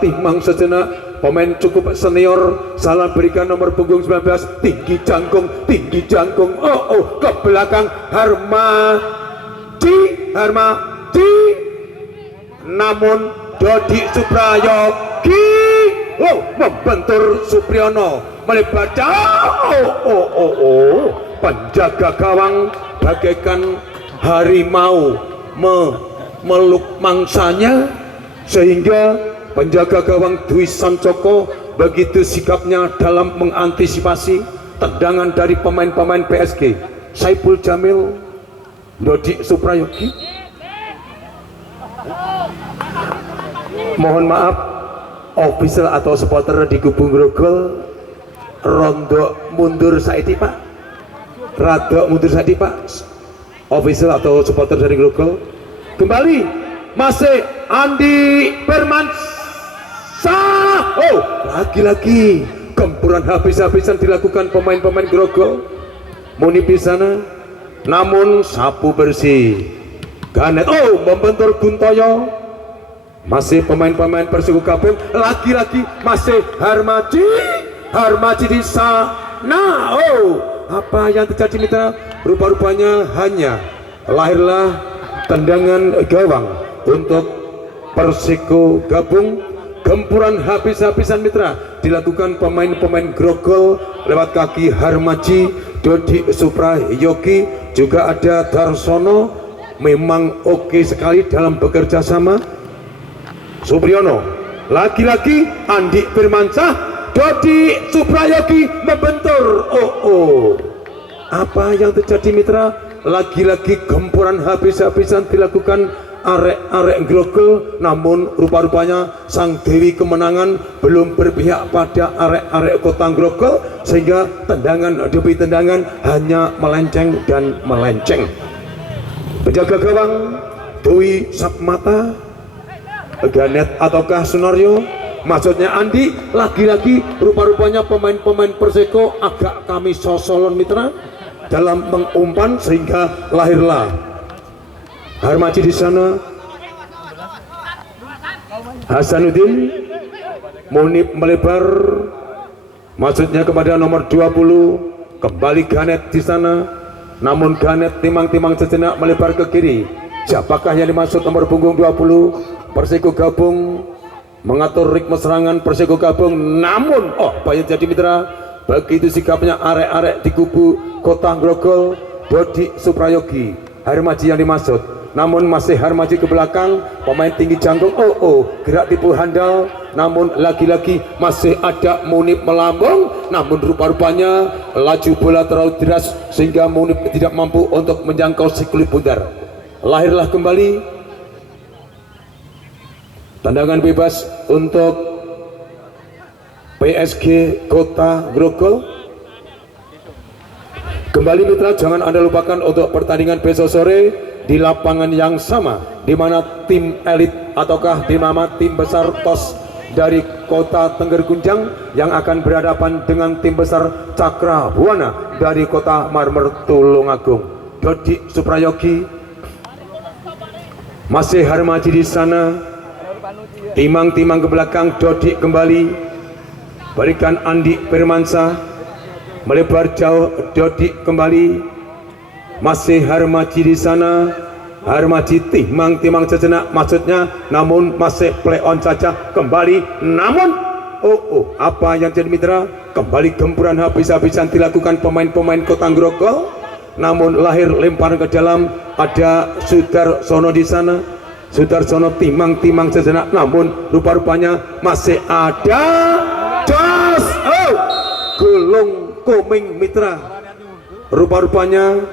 timang sejenak, pemain cukup senior. Sahlan berikan nomor punggung 19, tinggi jangkung. Oh, ke belakang Harmaji, namun Dodi Suprayogi membentur Supriyono melebar jauh. Penjaga gawang bagaikan harimau meluk mangsanya, sehingga penjaga gawang Dwi Sancoko begitu sikapnya dalam mengantisipasi tendangan dari pemain-pemain PSG. Saiful Jamil, Dodi Suprayogi. Mohon maaf, official atau supporter di Gubeng Grogol rondo mundur saiki Pak, rada mundur saiki Pak. Official atau supporter dari Grogol kembali masih Andi Firmansyah. Oh, lagi-lagi gempuran habis-habisan dilakukan pemain-pemain Grogol. Munib di sana, namun sapu bersih Ganet. Oh, membentur Guntoyo. Masih pemain-pemain Persiko Gabung, lagi-lagi masih Harmaji di sana. Oh, apa yang terjadi mitra? Rupa-rupanya hanya lahirlah tendangan gawang untuk Persiko Gabung. Gempuran habis-habisan mitra dilakukan pemain-pemain Grogol lewat kaki Harmaji, Dodi Suprayogi, juga ada Darsono. Memang oke sekali dalam bekerja sama. Supriyono, lagi-lagi Andi Firmansyah, Dodi Suprayogi membentur. Oh, apa yang terjadi mitra? Lagi-lagi gempuran habis-habisan dilakukan arek-arek Grogol, namun rupa-rupanya sang Dewi Kemenangan belum berpihak pada arek-arek kota Grogol, sehingga tendangan demi tendangan hanya melenceng dan melenceng. Penjaga gawang Dwi Sapmata, Ganet ataukah Sunario, maksudnya Andi. Lagi-lagi rupa-rupanya pemain-pemain Perseko agak kami sosolon mitra dalam mengumpan, sehingga lahirlah Harmaji di sana, Hasanuddin. Munib melebar, maksudnya kepada nomor 20, kembali Ganet di sana, namun Ganet timang-timang sejenak melebar ke kiri. Siapakah yang dimaksud nomor punggung 20? Persiko Gabung mengatur ritme serangan Persiko Gabung, namun banyak jadi mitra. Begitu sikapnya arek-arek di kubu kota Grogol. Dodi Suprayogi, Harmaji yang dimaksud, namun masih Harmaji ke belakang, pemain tinggi jangkung. Gerak tipu handal, namun lagi-lagi masih ada Munib melambung, namun rupa-rupanya laju bola terlalu deras sehingga Munib tidak mampu untuk menjangkau si kulit bundar. Lahirlah kembali tendangan bebas untuk PSG Kota Grogol. Kembali mitra, jangan Anda lupakan untuk pertandingan besok sore di lapangan yang sama, di mana tim elit ataukah di mana tim besar TOS dari Kota Tengger Gunjang yang akan berhadapan dengan tim besar Cakra Buana dari Kota Marmer Tulungagung. Dodi Suprayogi, masih Harmaji di sana, timang-timang ke belakang. Dodi kembali berikan Andi Firmansyah, melebar jauh. Dodi kembali, masih Harmaji di sana. Harmaji timang-timang sejenak maksudnya, namun masih play on saja. Kembali, namun apa yang jadi mitra? Kembali gempuran habis-habisan dilakukan pemain-pemain Kota Grogol, namun lahir lemparan ke dalam. Ada Sudarsono di sana. Sudarsono timang-timang sejenak, namun rupa-rupanya masih ada tergolong Koming Mitra. Rupa-rupanya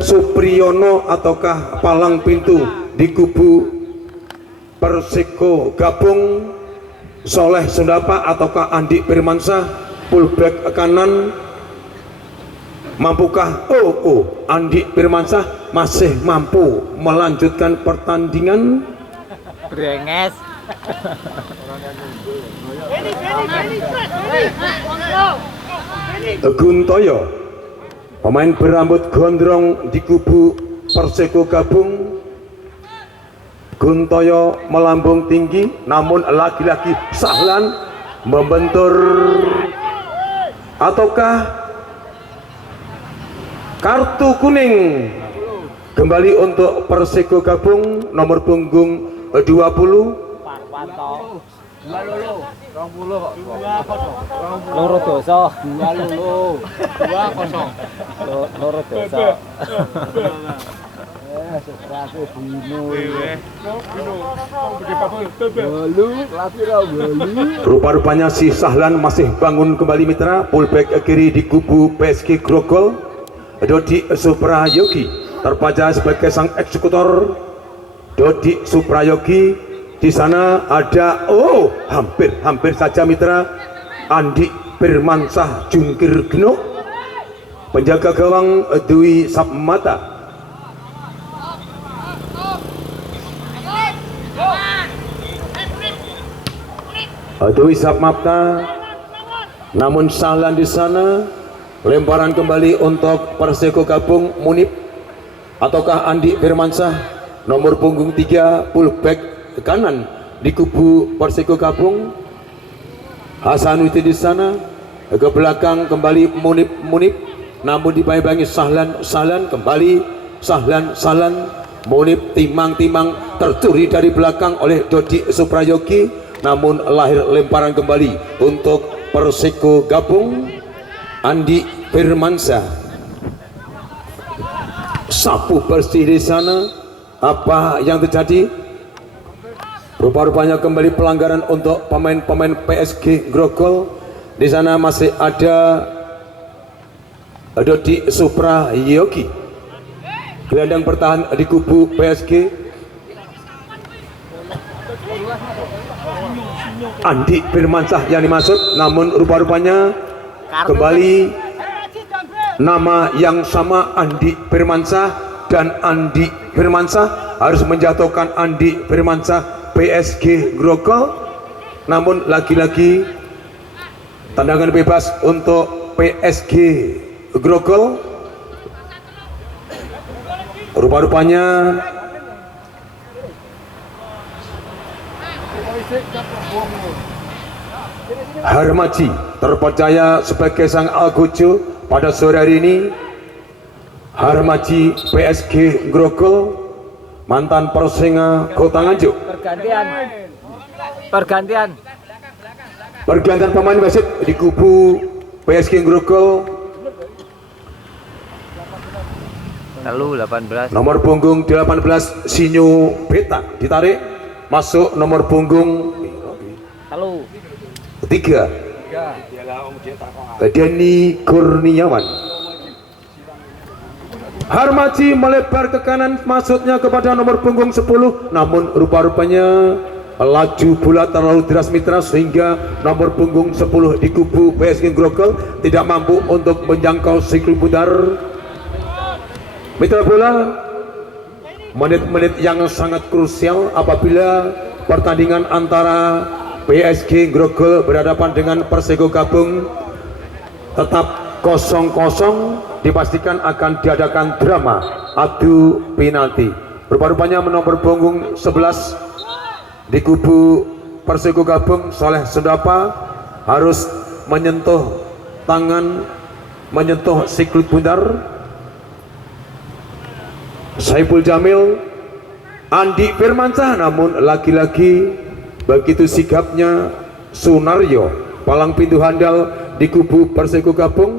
Supriyono ataukah palang pintu di kubu Persiko Gabung, Soleh Sundapa ataukah Andi Firmansyah fullback kanan. Mampukah Andi Firmansyah masih mampu melanjutkan pertandingan? Brenges. Guntoyo, pemain berambut gondrong di kubu Persiko Gabung. Guntoyo melambung tinggi, namun lagi-lagi Sahlan membentur. Ataukah kartu kuning kembali untuk Persiko Gabung nomor punggung 20. Loro dosa. 2-0. Loro dosa. Rupa-rupanya si Sahlan masih bangun kembali Mitra. Fullback kiri di kubu PSG Grogol, Dodi Suprayogi terpaja sebagai sang eksekutor. Dodi Suprayogi. Di sana ada hampir saja Mitra, Andi Firmansyah jungkir genuk, penjaga gawang Dwi Sapmata. Dwi Sapmata, namun Sahlan di sana. Lemparan kembali untuk Persiko Gabung. Munib ataukah Andi Firmansyah nomor punggung 3 fullback kanan di kubu Persiko Gabung. Hasanuddin di sana, ke belakang kembali Munib, namun dibayang-bayangi Sahlan kembali Sahlan Munib timang tercuri dari belakang oleh Dodi Suprayogi, namun lahir lemparan kembali untuk Persiko Gabung. Andi Firmansyah sapu bersih di sana. Apa yang terjadi? Rupa-rupanya kembali pelanggaran untuk pemain-pemain PSG Grogol. Di sana masih ada Dodi Suprayogi, gelandang bertahan di kubu PSG. Andi Firmansyah yang dimaksud, namun rupa-rupanya kembali nama yang sama, Andi Firmansyah dan Andi Firmansyah harus menjatuhkan Andi Firmansyah PSG Grogol. Namun lagi-lagi tendangan bebas untuk PSG Grogol. Rupa-rupanya Harmaji terpercaya sebagai sang algojo pada sore hari ini. Harmaji PSG Grogol, mantan Persinga Kota Nganjuk. Pergantian pemain wasit di kubu PSG Grogol. Lalu 18. Nomor punggung 18 Sinyo Beta ditarik masuk nomor punggung 3 Denny Kurniawan. Harmaji melebar ke kanan, maksudnya kepada nomor punggung 10, namun rupa-rupanya laju bola terlalu deras Mitra, sehingga nomor punggung 10 di kubu PSG Grogol tidak mampu untuk menjangkau sikul putar. Mitra, bola menit-menit yang sangat krusial apabila pertandingan antara PSG Grogol berhadapan dengan Persiko Gabung tetap 0-0, dipastikan akan diadakan drama adu penalti. Rupa-rupanya nomor punggung 11 di kubu Persiko Gabung, Soleh Sundapa, harus menyentuh tangan, menyentuh sikut bundar. Saiful Jamil, Andi Firmansyah, namun lagi-lagi begitu sigapnya Sunaryo, palang pintu handal di kubu Persiko Gabung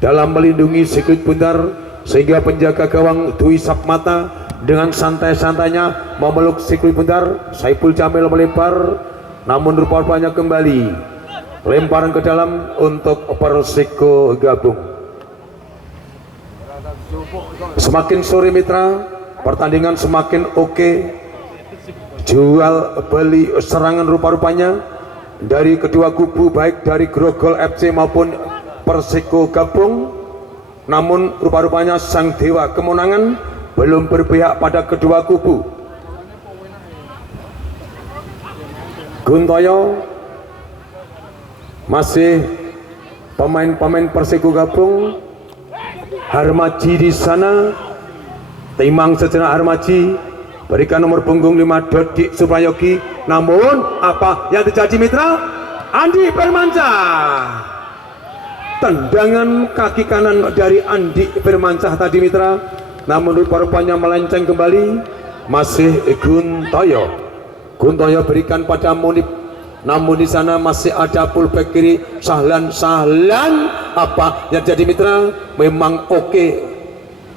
dalam melindungi sikut bundar, sehingga penjaga gawang Dwi Sapmata dengan santai-santainya memeluk sikut bundar. Saiful Jamil melebar, namun rupa-rupanya kembali lemparan ke dalam untuk Persiko Gabung. Semakin sore mitra, pertandingan semakin oke. Jual beli serangan rupa-rupanya dari kedua kubu, baik dari Grogol FC maupun Persiko Gabung. Namun rupa-rupanya sang dewa kemenangan belum berpihak pada kedua kubu. Guntoyo masih pemain-pemain Persiko Gabung. Harmaji di sana, timang sejenak Harmaji, berikan nomor punggung 5 Dodik Suprayogi. Namun apa yang terjadi mitra? Andi Firmansyah, tendangan kaki kanan dari Andi Firmansyah tadi mitra, namun rupa-rupanya melenceng kembali. Masih Guntoyo berikan pada Munib, namun di sana masih ada fullback kiri Sahlan. Apa yang jadi mitra? Memang oke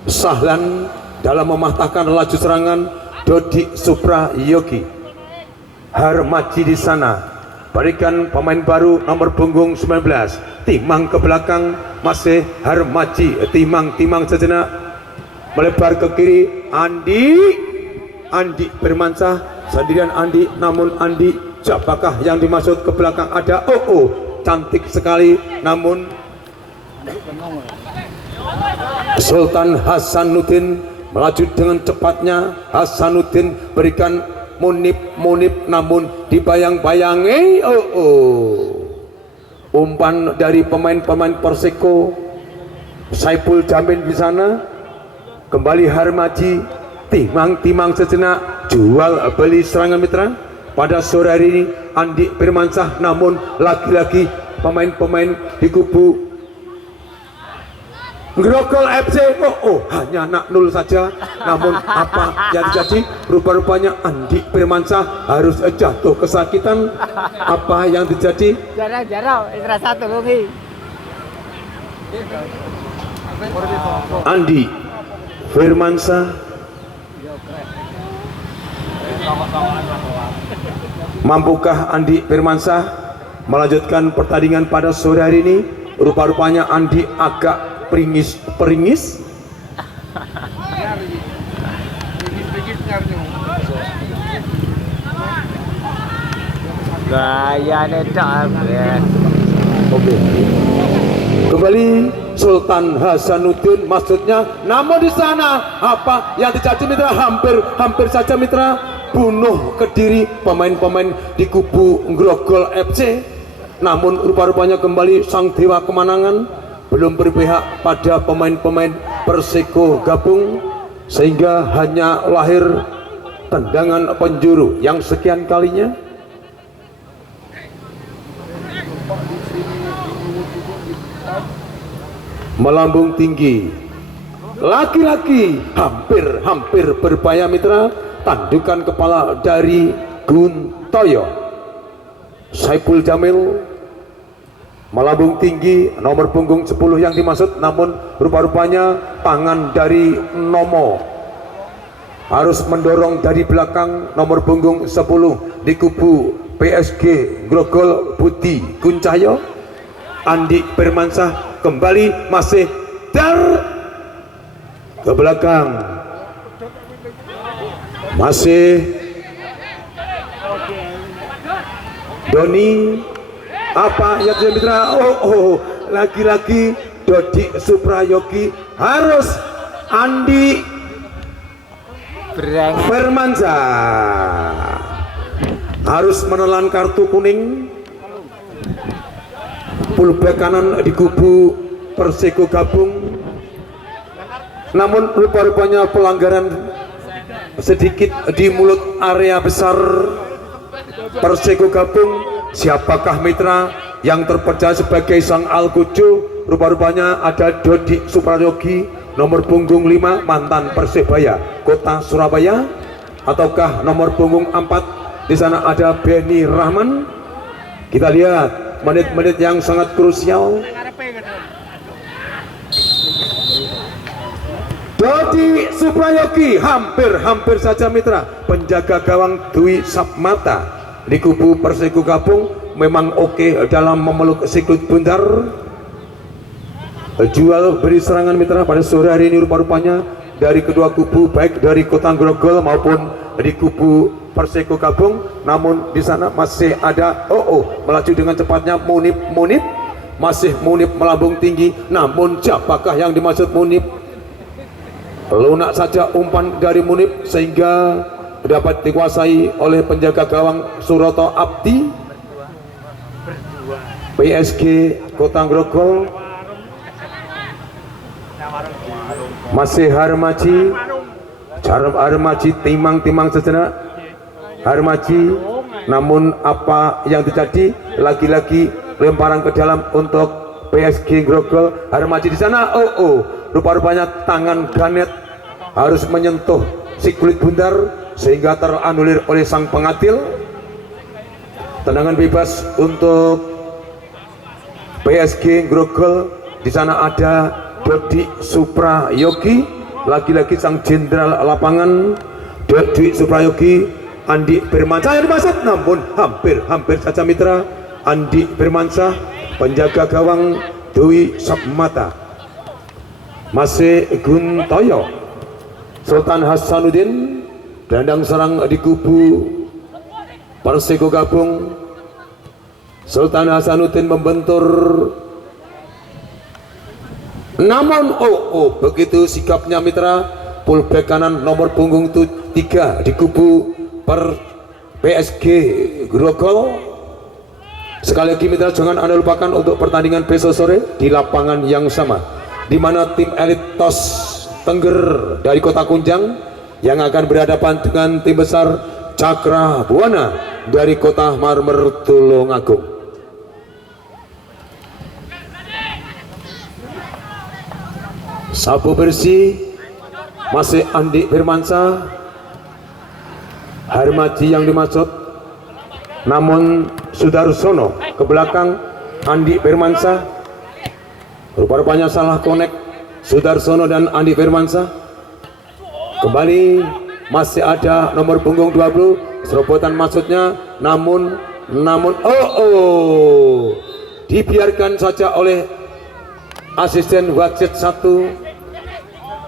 Sahlan dalam mematahkan laju serangan Dodik Suprayogi. Harmaji di sana berikan pemain baru nomor punggung 19, timang ke belakang, masih Harmaji, timang sejenak melebar ke kiri. Andi Firmansyah sendirian Andi, namun Andi siapakah yang dimaksud ke belakang? Ada cantik sekali, namun Sultan Hasanuddin melaju dengan cepatnya. Hasanuddin berikan Munib, namun dibayang-bayangi umpan dari pemain-pemain Persiko. Saiful Jamil di sana, kembali Harmaji, timang sejenak, jual beli serangan mitra pada sore hari ini. Andi Firmansyah, namun lagi-lagi pemain-pemain di kubu Grogol FC hanya nak 0 saja. Namun apa yang terjadi? Rupa-rupanya Andi Firmansyah harus jatuh kesakitan. Apa yang terjadi? Jarang, rasa tulungi. Andi Firmansyah mampukah Andi Firmansyah melanjutkan pertandingan pada sore hari ini? Rupa-rupanya Andi agak peringis. Gaya nedak. Oke. Kembali Sultan Hasanuddin maksudnya, namun di sana apa yang terjadi mitra? Hampir saja mitra bunuh ke diri pemain-pemain di kubu Grogol FC. Namun rupa-rupanya kembali sang dewa kemenangan belum berpihak pada pemain-pemain Persiko Gabung, sehingga hanya lahir tendangan penjuru yang sekian kalinya. Melambung tinggi, laki-laki hampir berbahaya mitra. Tandukan kepala dari Guntoyo. Saiful Jamil melambung tinggi, nomor punggung 10 yang dimaksud, namun rupa-rupanya tangan dari Nomo harus mendorong dari belakang. Nomor punggung 10 di kubu PSG Grogol Budi Guncayo. Andi Firmansyah kembali, masih ke belakang, masih Doni. Apa ya mitra? Lagi-lagi Dodik Suprayogi harus Andi Firmansyah harus menelan kartu kuning. Fullback kanan di kubu Persiko Gabung, namun rupa-rupanya pelanggaran sedikit di mulut area besar Persiko Gabung. Siapakah mitra yang terpercaya sebagai sang Algojo? Rupa-rupanya ada Dodik Suprayogi, nomor punggung 5 mantan Persebaya Kota Surabaya, ataukah nomor punggung 4 di sana ada Beni Rahman? Kita lihat menit-menit yang sangat krusial. Dodik Suprayogi hampir saja mitra penjaga gawang Dwi Sapmata di kubu Persiko Gabung memang oke dalam memeluk siklut buntar. Jual beri serangan mitra pada sore hari ini rupa-rupanya dari kedua kubu, baik dari Kota Grogol maupun di kubu Perseko Gabung. Namun di sana masih ada melaju dengan cepatnya Munib, masih Munib melambung tinggi. Namun siapakah yang dimaksud Munib? Lunak saja umpan dari Munib sehingga dapat dikuasai oleh penjaga gawang Suroto Abdi. PSG Kota Grogol masih Harmaji, timang sejenak Harmaji. Namun apa yang terjadi? Lagi-lagi lemparan ke dalam untuk PSG Grogol. Harmaji di sana, rupa-rupanya tangan Ganet harus menyentuh si kulit buntar sehingga teranulir oleh sang pengadil. Tendangan bebas untuk PSG Grogol. Di sana ada Dodi Suprayogi, lagi-lagi sang jenderal lapangan. Dodi Suprayogi, Andi Firmansyah yang dimaksud, namun hampir saja mitra. Andi Firmansyah, penjaga gawang Dewi Sapmata. Masih Guntoyo, Sultan Hasanuddin, gelandang serang di kubu Perseko Gabung. Sultan Hasanuddin membentur, namun begitu sikapnya mitra. Fullback kanan nomor punggung 3 di kubu PSG Grogol. Sekali lagi mitra, jangan Anda lupakan untuk pertandingan besok sore di lapangan yang sama, di mana tim elit TOS Tengger dari Kota Kunjang yang akan berhadapan dengan tim besar Cakra Buana dari Kota Marmer Tulungagung. Sapu bersih masih Andi Firmansyah, Harmaji yang dimaksud, namun Sudarsono ke belakang Andi Firmansyah. Rupa-rupanya salah konek Sudarsono dan Andi Firmansyah. Kembali masih ada nomor punggung 20, serobotan maksudnya, namun dibiarkan saja oleh asisten wasit 1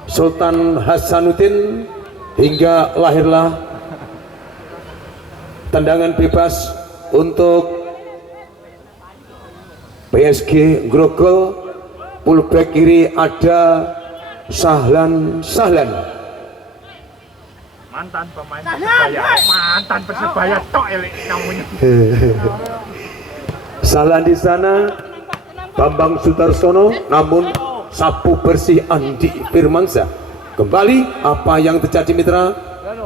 Sultan Hasanuddin, hingga lahirlah tendangan bebas untuk PSG Grogol. Fullback kiri ada Sahlan, mantan pemain Persebaya tok elek namanya. Sahlan di sana Bambang Sudarsono, namun sapu bersih Andi Firmansyah. Kembali apa yang terjadi mitra?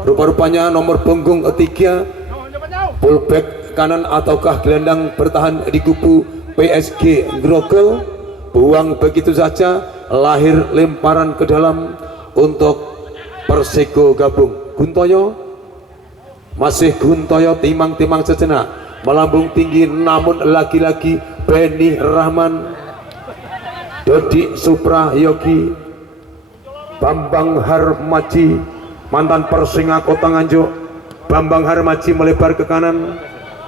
Rupa-rupanya nomor punggung 3 fullback kanan ataukah gelandang bertahan di kubu PSG Grogol. Buang begitu saja, lahir lemparan ke dalam untuk Perseko Gabung. Guntoyo, masih Guntoyo, timang sejenak melambung tinggi, namun lagi-lagi Beni Rahman, Dodi Suprayogi, Bambang Harmaji, mantan Persinga Kota Nganjuk. Bambang Harmaji melebar ke kanan,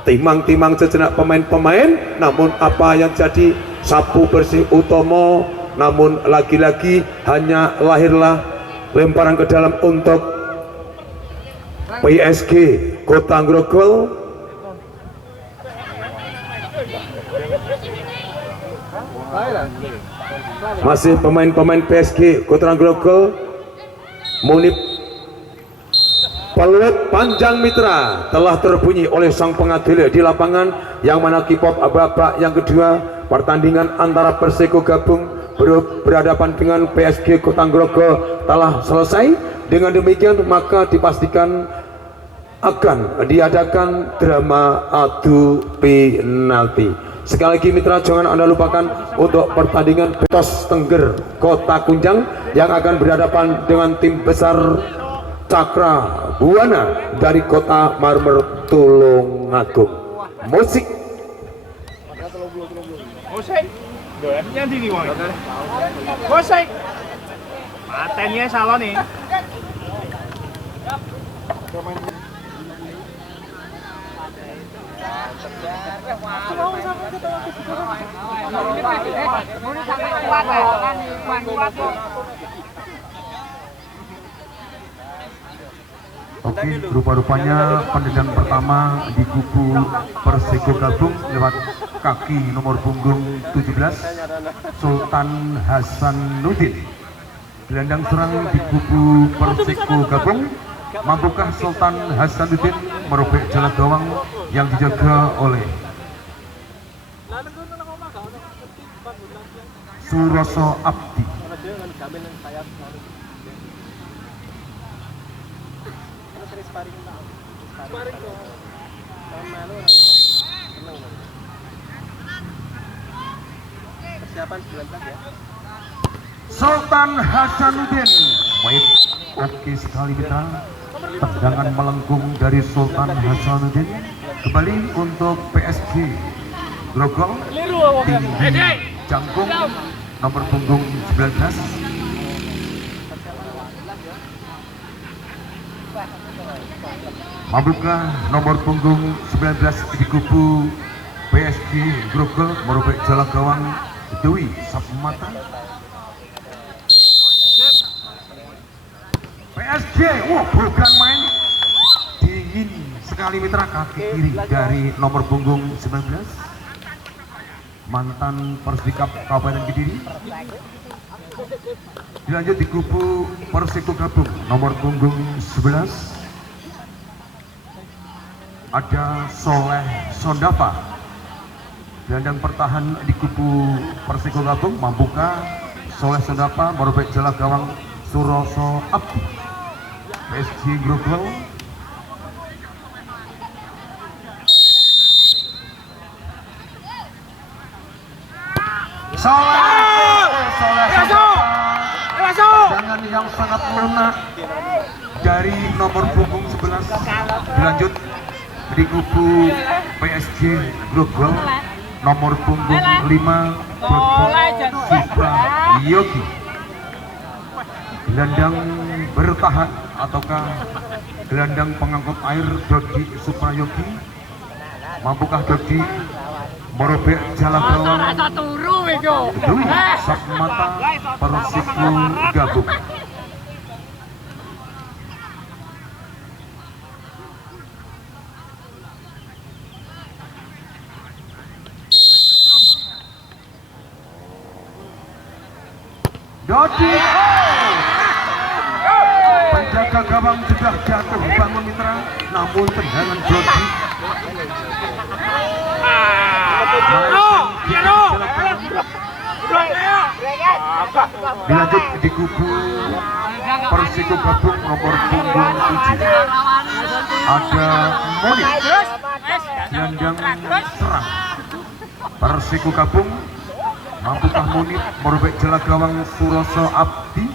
timang sejenak pemain-pemain, namun apa yang jadi? Sapu bersih Utomo, namun lagi-lagi hanya lahirlah lemparan ke dalam untuk PSG Kota Grogol. Masih pemain-pemain PSG Kota Grogol. Munib, peluit panjang mitra telah terbunyi oleh sang pengadil di lapangan, yang mana kick-off babak yang kedua pertandingan antara Perseko Gabung berhadapan dengan PSG Kota Grogol telah selesai. Dengan demikian maka dipastikan akan diadakan drama adu penalti. Sekali lagi mitra, jangan Anda lupakan untuk pertandingan TOS Tengger Kota Kunjang yang akan berhadapan dengan tim besar Cakra Buana dari Kota Marmer Tulungagung. Musik. Doyannya di wong. Musik. Patennya salah nih. Oke, rupa-rupanya pendendang pertama di kubu Persiko Gabung lewat kaki nomor punggung 17 Sultan Hasanuddin. Gelandang serang di kubu Persiko Gabung, mampukah Sultan Hasanuddin merobek jala gawang yang dijaga oleh Suroso Abdi. Sultan Hasanuddin, baik, oke sekali mitra. Tendangan melengkung dari Sultan Hasanuddin kembali untuk PSG Grogol, tinggi jangkung nomor punggung 19. Mampukah nomor punggung 19 di kubu PSG Grogol merobek jala gawang Dewi Sapmata? PSG, bukan main, dingin sekali mitra, kaki kiri dari nomor punggung 19 mantan Persikap Kabupaten Kediri. Dilanjut di kubu Persiko Gabung nomor punggung 11 ada Soleh Sondapa. Gelandang pertahan di kubu Persiko Gabung, mampukah Soleh Sondapa merobek jala gawang Suroso Abdi? PSG Grogol. Soleh tendangan yang sangat lunak dari nomor punggung 11. Dilanjut di kubu PSG Grogol nomor punggung 5 Subra Yogi. Gelandang bertahan ataukah gelandang pengangkut air Dodi Suprayogi? Mampukah Dodi merobek jala gawang Dewi Sapmata Persiko Gabung? Dodi, penjaga gawang sudah jatuh bangun mitra, namun tendangan Dodi dilanjut di kubu Persiko Gabung nomor punggung 7 ada Monik, gelandang serang Persiko Gabung. Mampukah Monik merobek jala gawang Suroso Abdi?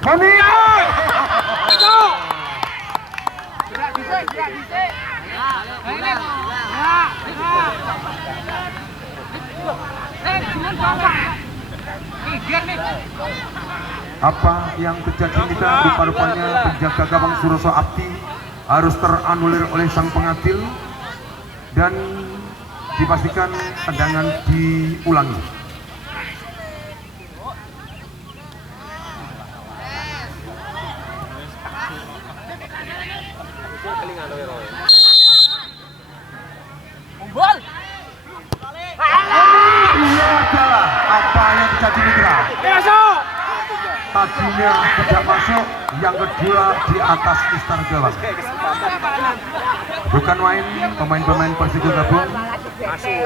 Monik! Apa yang terjadi kita? Rupa-rupanya penjaga gawang Suroso Abdi harus teranulir oleh sang pengadil dan dipastikan tendangan diulangi. Ini adalah apa yang terjadi mitra. Tadinya tidak masuk, yang kedua di atas istar gawang. Bukan main pemain-pemain Persiko Gabung.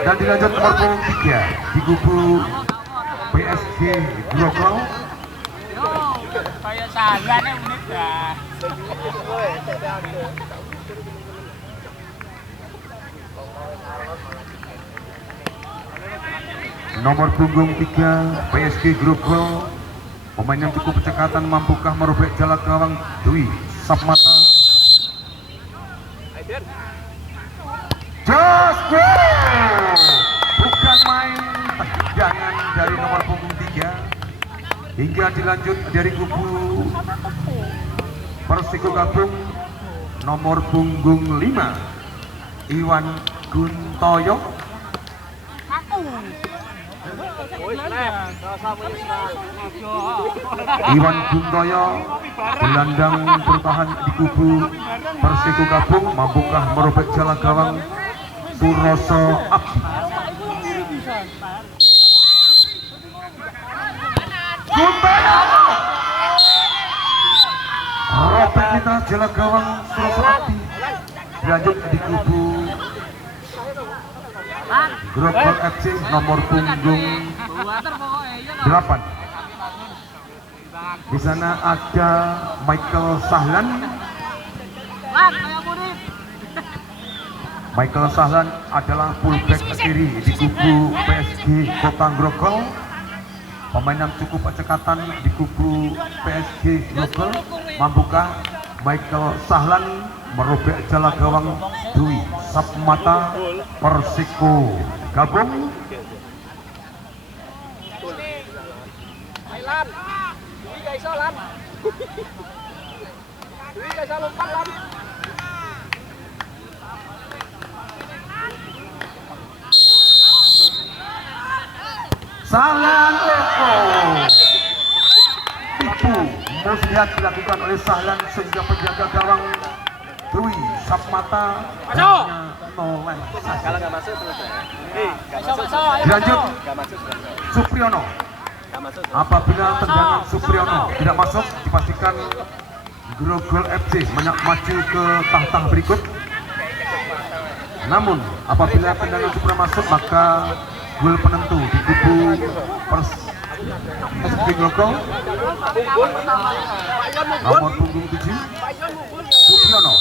Dan dilanjut nomor punggung 3 di kubu PSG Grogol. Kayak salahnya unik dah. Nomor punggung 3 PSG Grogol, pemain yang cukup cekatan, mampukah merobek jala gawang Dewi Sapmata? Just go! Bukan main, tendangan dari nomor punggung 3 hingga dilanjut dari kubu Persiko Gabung nomor punggung 5 Iwan Guntoyo. Iwan Guntoyo gelandang bertahan di kubu Persiko Gabung, mampukah merobek jala gawang Suroso Abdi? Guntoyo robek mitra jala gawang Suroso Abdi. Dilanjut di kubu Grogol FC nomor punggung 8. Di sana ada Michael Sahlan. Michael Sahlan adalah fullback kiri di kubu PSG Kota Grogol. Pemain yang cukup cekatan di kubu PSG Grogol. Mampukah Michael Sahlan merobek jala gawang Dwi Sapmata Persiko Gabung? Sahlan tipu muslihat dilakukan oleh Sahlan sehingga penjaga gawang Dwi Sapmata hanya noleh saja. Kalau nggak masuk selesai. Dilanjut Supriyono. Apabila tendangan Supriyono tidak masuk, dipastikan Grogol FC maju ke tahta berikut. Namun apabila tendangan Supriyono masuk, maka gol penentu di kubu PSG Grogol nomor punggung 7 Supriyono.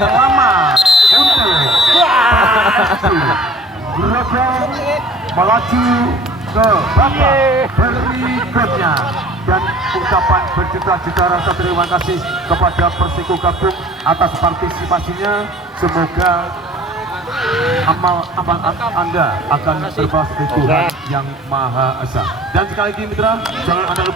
Selamat untuk Grogol melaju ke babak berikutnya, dan ucapan berjuta-juta rasa terima kasih kepada Persiko Gabung atas partisipasinya. Semoga amal Anda akan terbalas Tuhan Yang Maha Esa. Dan sekali lagi mitra, jangan Anda lupa